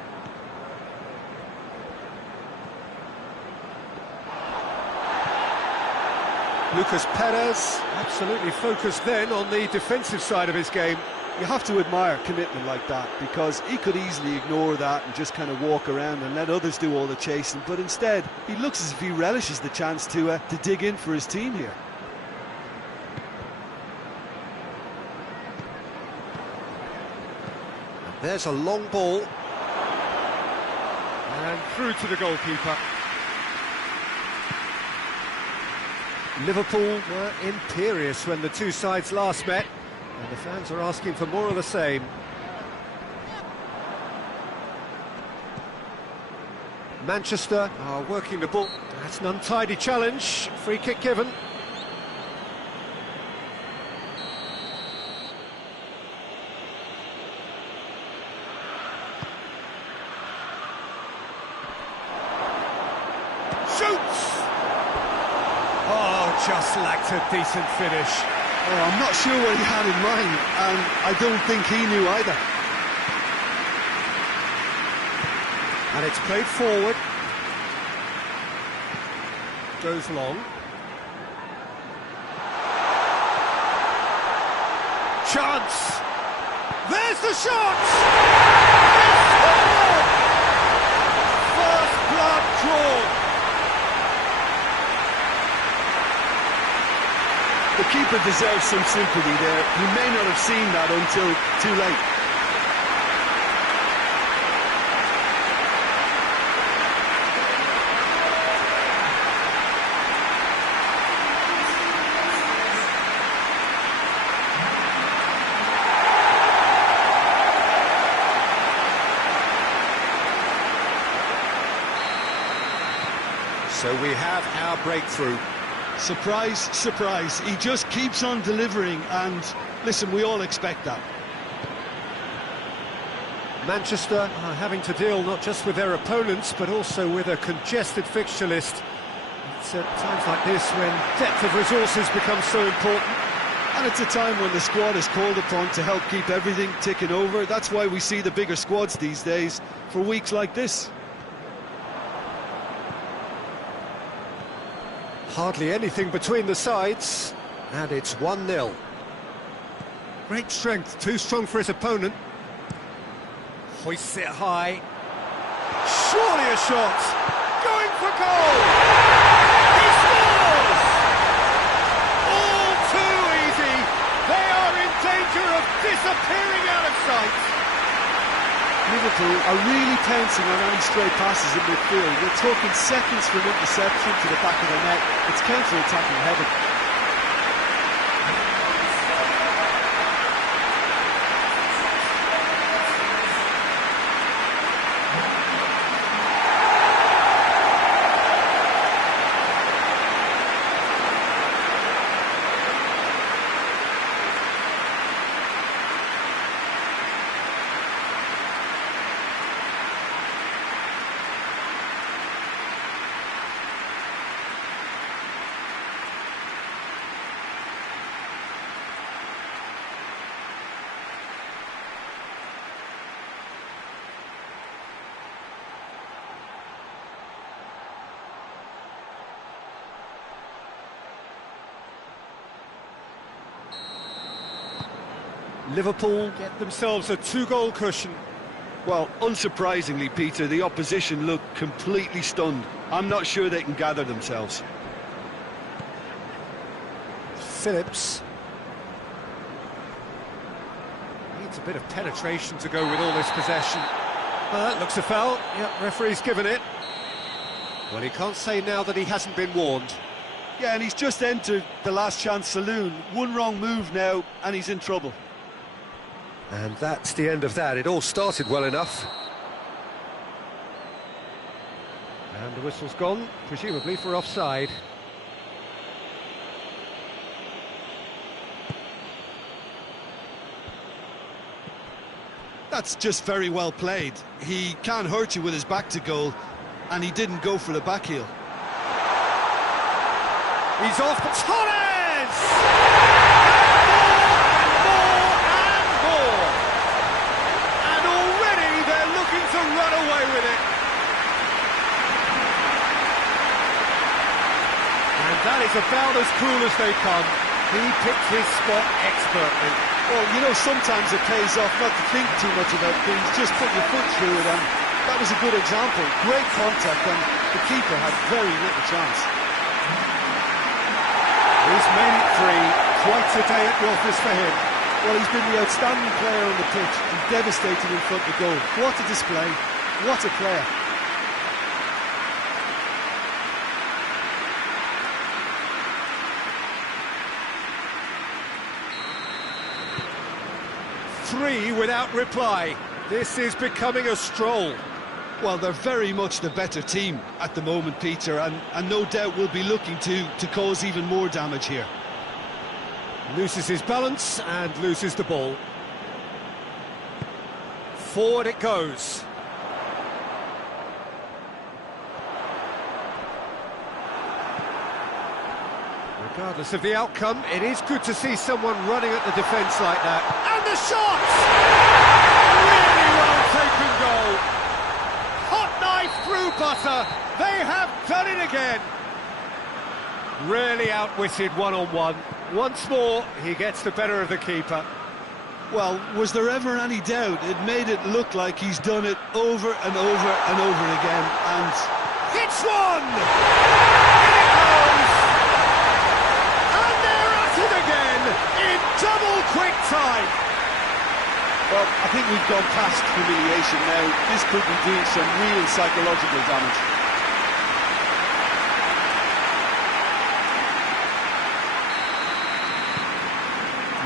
Lucas Perez, absolutely focused then on the defensive side of his game. You have to admire commitment like that, because he could easily ignore that and just kind of walk around and let others do all the chasing, but instead he looks as if he relishes the chance to dig in for his team here. There's a long ball and through to the goalkeeper. Liverpool were imperious when the two sides last met, and the fans are asking for more of the same. Manchester are working the ball. That's an untidy challenge. Free kick given. Shoots! Oh, just lacked a decent finish. Oh, I'm not sure what he had in mind, and I don't think he knew either. And it's played forward. Goes long. Chance! There's the shot! First blood drawn. The keeper deserves some sympathy there. He may not have seen that until too late. So we have our breakthrough. Surprise, surprise. He just keeps on delivering, and listen, we all expect that. Manchester are having to deal not just with their opponents, but also with a congested fixture list. It's at times like this when depth of resources becomes so important. And it's a time when the squad is called upon to help keep everything ticking over. That's why we see the bigger squads these days for weeks like this. Hardly anything between the sides, and it's 1-0. Great strength, too strong for his opponent. Hoists it high. Surely a shot! Going for goal! He scores! All too easy! They are in danger of disappearing out of sight! Liverpool are really pouncing on any stray passes in midfield. We're talking seconds from interception to the back of the net. It's counter-attacking heaven. Liverpool get themselves a 2-goal cushion. Well, unsurprisingly, Peter, the opposition look completely stunned. I'm not sure they can gather themselves. Phillips. Needs a bit of penetration to go with all this possession. Looks a foul. Yep, referee's given it. Well, he can't say now that he hasn't been warned. Yeah, and he's just entered the last chance saloon. One wrong move now, and he's in trouble. And that's the end of that. It all started well enough. And the whistle's gone, presumably for offside. That's just very well played. He can't hurt you with his back to goal, and he didn't go for the back heel. He's off, Torres! And more! And already they're looking to run away with it. And that is about as cool as they come. He picked his spot expertly. Well, you know, sometimes it pays off not to think too much about things, just put your foot through it, and that was a good example. Great contact, and the keeper had very little chance. He's made it 3. Quite a day at the office for him. Well, he's been the outstanding player on the pitch. He's devastating in front of goal. What a display. What a player. Three without reply. This is becoming a stroll. Well, they're very much the better team at the moment, Peter, and no doubt will be looking to cause even more damage here. Loses his balance and loses the ball. Forward it goes. Regardless of the outcome, it is good to see someone running at the defence like that. And the shot! Really well taken goal. Hot knife through butter. They have done it again. Really outwitted one-on-one. Once more, he gets the better of the keeper. Well, was there ever any doubt? It made it look like he's done it over and over and over again, and... Hits one! In it goes! And they're at it again, in double quick time! Well, I think we've gone past humiliation now. This could be doing some real psychological damage.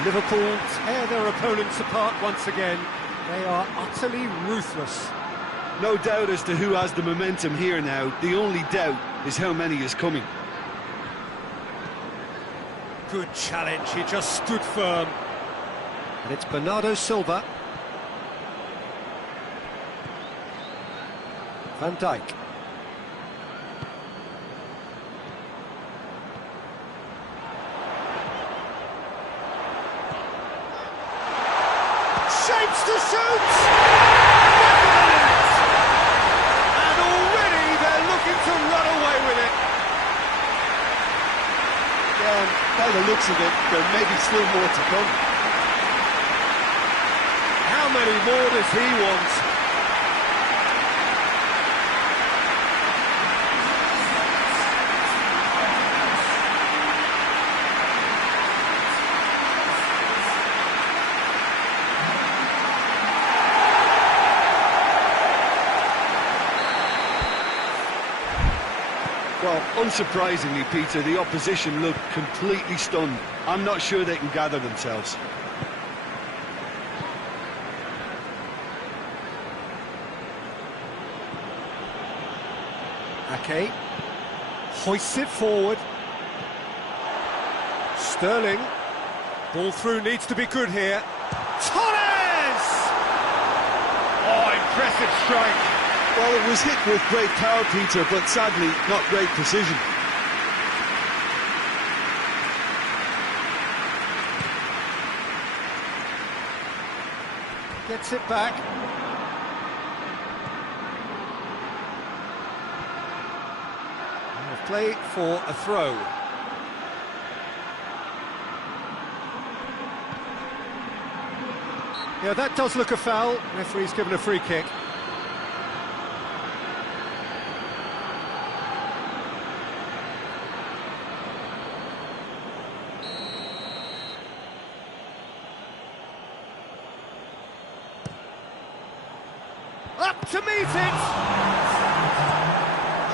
Liverpool tear their opponents apart once again. They are utterly ruthless. No doubt as to who has the momentum here now. The only doubt is how many is coming. Good challenge, he just stood firm. And it's Bernardo Silva. Van Dijk. Shapes to shoot! And already they're looking to run away with it. Yeah, and by the looks of it, there may be still more to come. How many more does he want? Well, unsurprisingly, Peter, the opposition look completely stunned. I'm not sure they can gather themselves. Ake hoists it forward. Sterling. Ball through needs to be good here. Torres! Oh, impressive strike. Well, it was hit with great power, Peter, but sadly, not great precision. Gets it back. And a play for a throw. Yeah, that does look a foul. Referee's given a free kick. Up to meet it!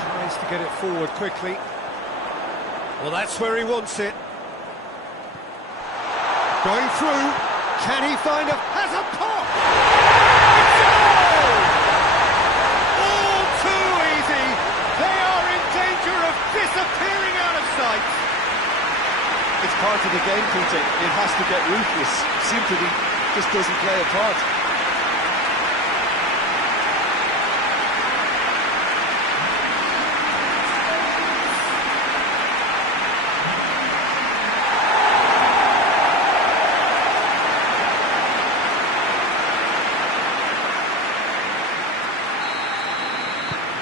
Tries to get it forward quickly. Well, that's where he wants it. Going through. Can he find a... has a pop! It's a goal! All too easy. They are in danger of disappearing out of sight. It's part of the game, Peter. It has to get ruthless. Simply just doesn't play a part.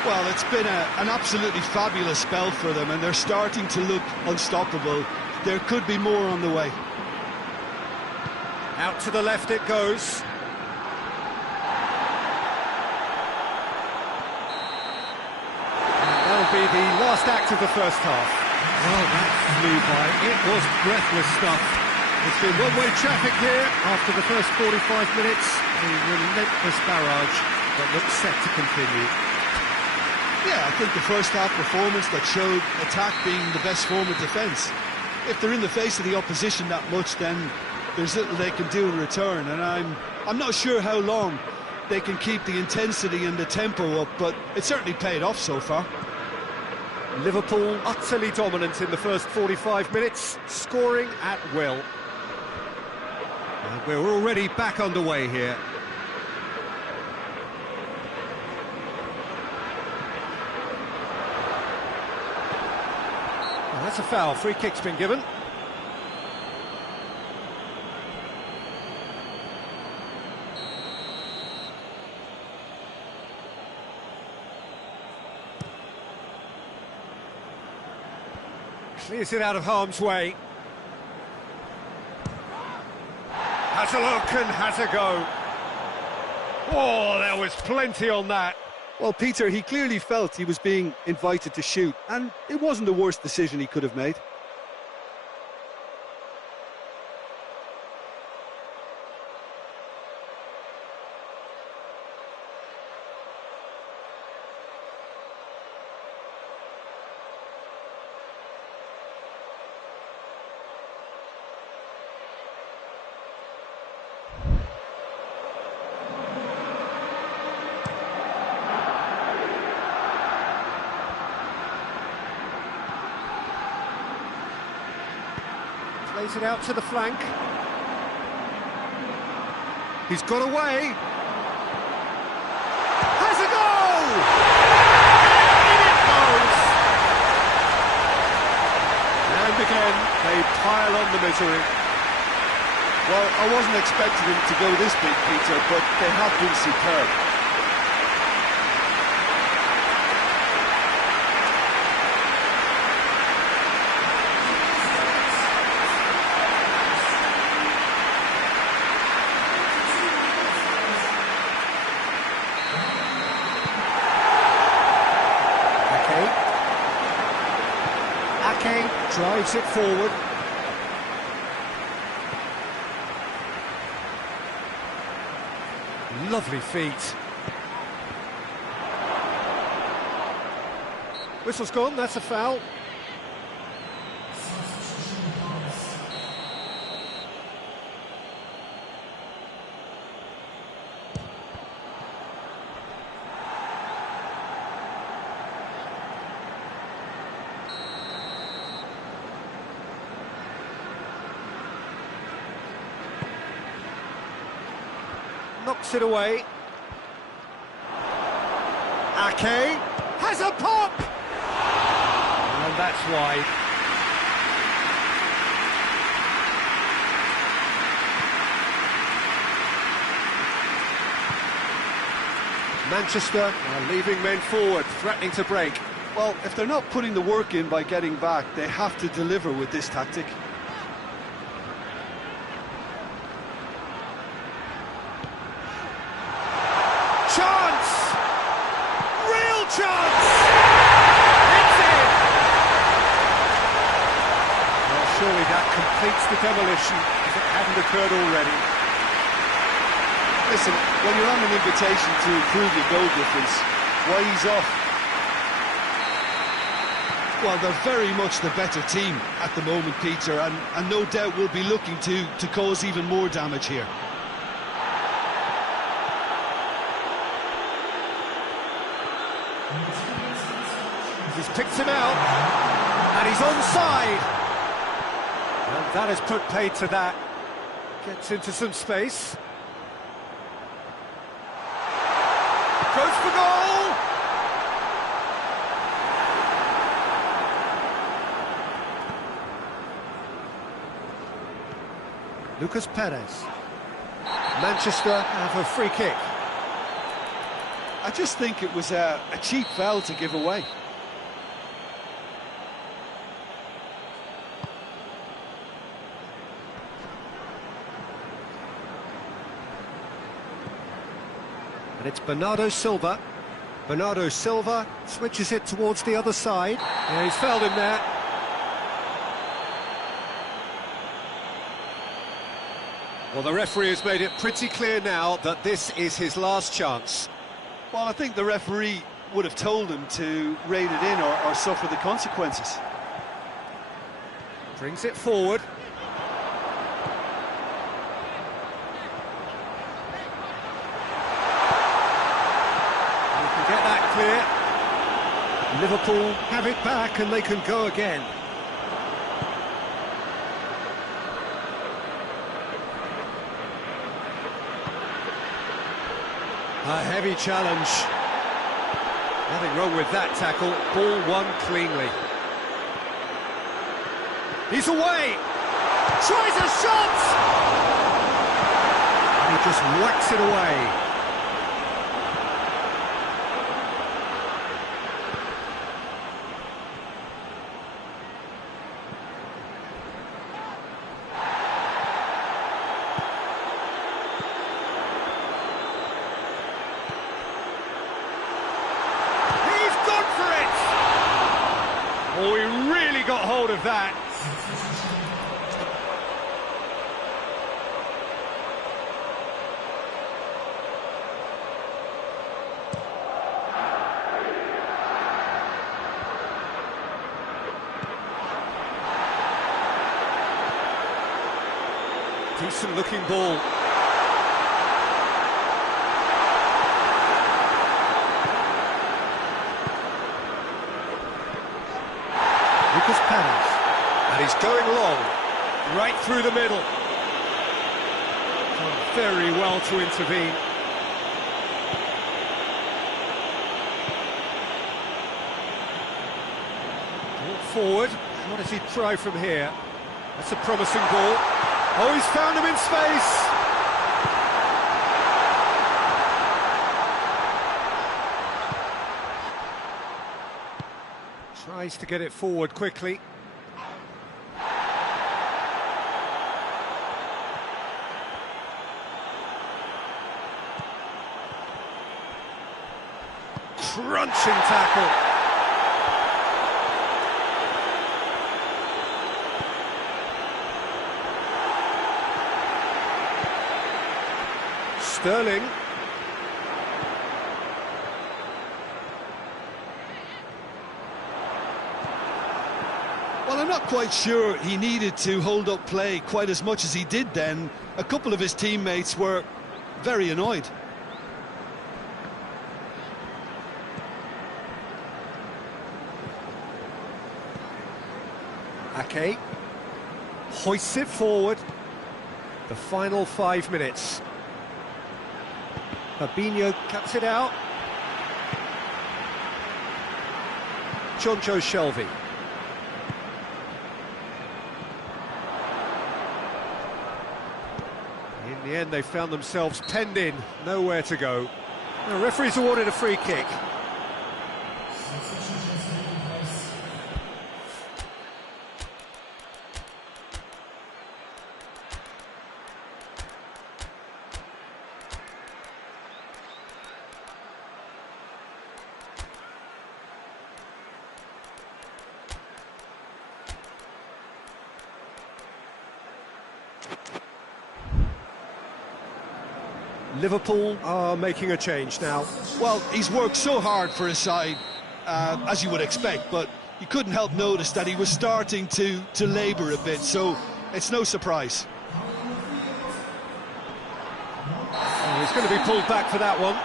Well, it's been an absolutely fabulous spell for them, and they're starting to look unstoppable. There could be more on the way. Out to the left it goes. And that'll be the last act of the first half. Well, that flew by. It was breathless stuff. It's been one-way traffic here after the first 45 minutes. A relentless barrage that looks set to continue. Yeah, I think the first half performance that showed attack being the best form of defence. If they're in the face of the opposition that much, then there's little they can do in return, and I'm not sure how long they can keep the intensity and the tempo up, but it certainly paid off so far. Liverpool utterly dominant in the first 45 minutes, scoring at will. And we're already back underway here. Well, that's a foul. Free kick's been given. Clears it out of harm's way. Has a look and has a go. Oh, there was plenty on that. Well, Peter, he clearly felt he was being invited to shoot, and it wasn't the worst decision he could have made. Plays it out to the flank. He's got away. Has a goal! In it goes! And again, they pile on the misery. Well, I wasn't expecting him to go this big, Peter, but they have been superb. Drives it forward. Lovely feet. Whistle's gone, that's a foul. Knocks it away. Ake has a pop! And that's wide. Manchester are leaving men forward, threatening to break. Well, if they're not putting the work in by getting back, they have to deliver with this tactic. surely that completes the demolition if it hadn't occurred already. Listen, when you're on an invitation to improve your goal difference, why ease off? Well, they're very much the better team at the moment, Peter, and no doubt will be looking to cause even more damage here. He's picked him out, and he's onside. And that has put paid to that. Gets into some space. Goes for goal! Lucas Perez. Manchester have a free kick. I just think it was a cheap foul to give away. And it's Bernardo Silva. Bernardo Silva switches it towards the other side. Yeah, he's fouled him there. Well, the referee has made it pretty clear now that this is his last chance. Well, I think the referee would have told him to rein it in or suffer the consequences. Brings it forward. Get that clear. Liverpool have it back and they can go again. A heavy challenge. Nothing wrong with that tackle. Ball won cleanly. He's away. Tries a shot. He just whacks it away. Oh, he really got hold of that. Decent looking ball. Lucas Perez, and he's going long, right through the middle. Done very well to intervene. Ball forward, what does he try from here? That's a promising ball. Oh, he's found him in space! Tries to get it forward quickly. Crunching tackle. Sterling. Well, I'm not quite sure he needed to hold up play quite as much as he did then. A couple of his teammates were very annoyed. Ake hoists it forward. The final 5 minutes. Fabinho cuts it out. Jonjo Shelvey. In the end, they found themselves penned in, nowhere to go. The referee's awarded a free kick. Liverpool are making a change now. Well, he's worked so hard for his side, as you would expect, but you couldn't help notice that he was starting to labour a bit, so it's no surprise. Oh, he's going to be pulled back for that one.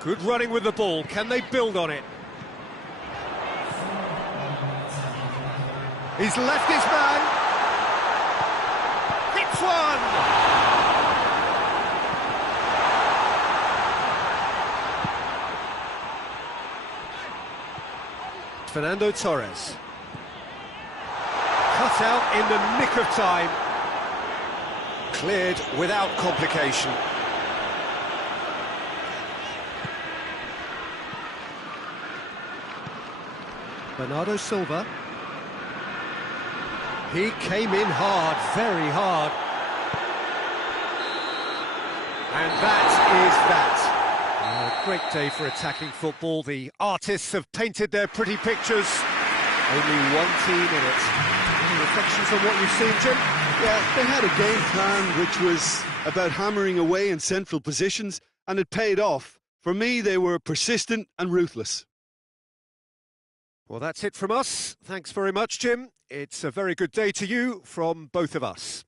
Good running with the ball. Can they build on it? He's left his man. Hits one! Fernando Torres. Cut out in the nick of time. Cleared without complication. Bernardo Silva. He came in hard, very hard. And that is that. A great day for attacking football. The artists have painted their pretty pictures. Only one team in it. Any reflections on what you've seen, Jim? Yeah, they had a game plan which was about hammering away in central positions, and it paid off. For me, they were persistent and ruthless. Well, that's it from us. Thanks very much, Jim. It's a very good day to you from both of us.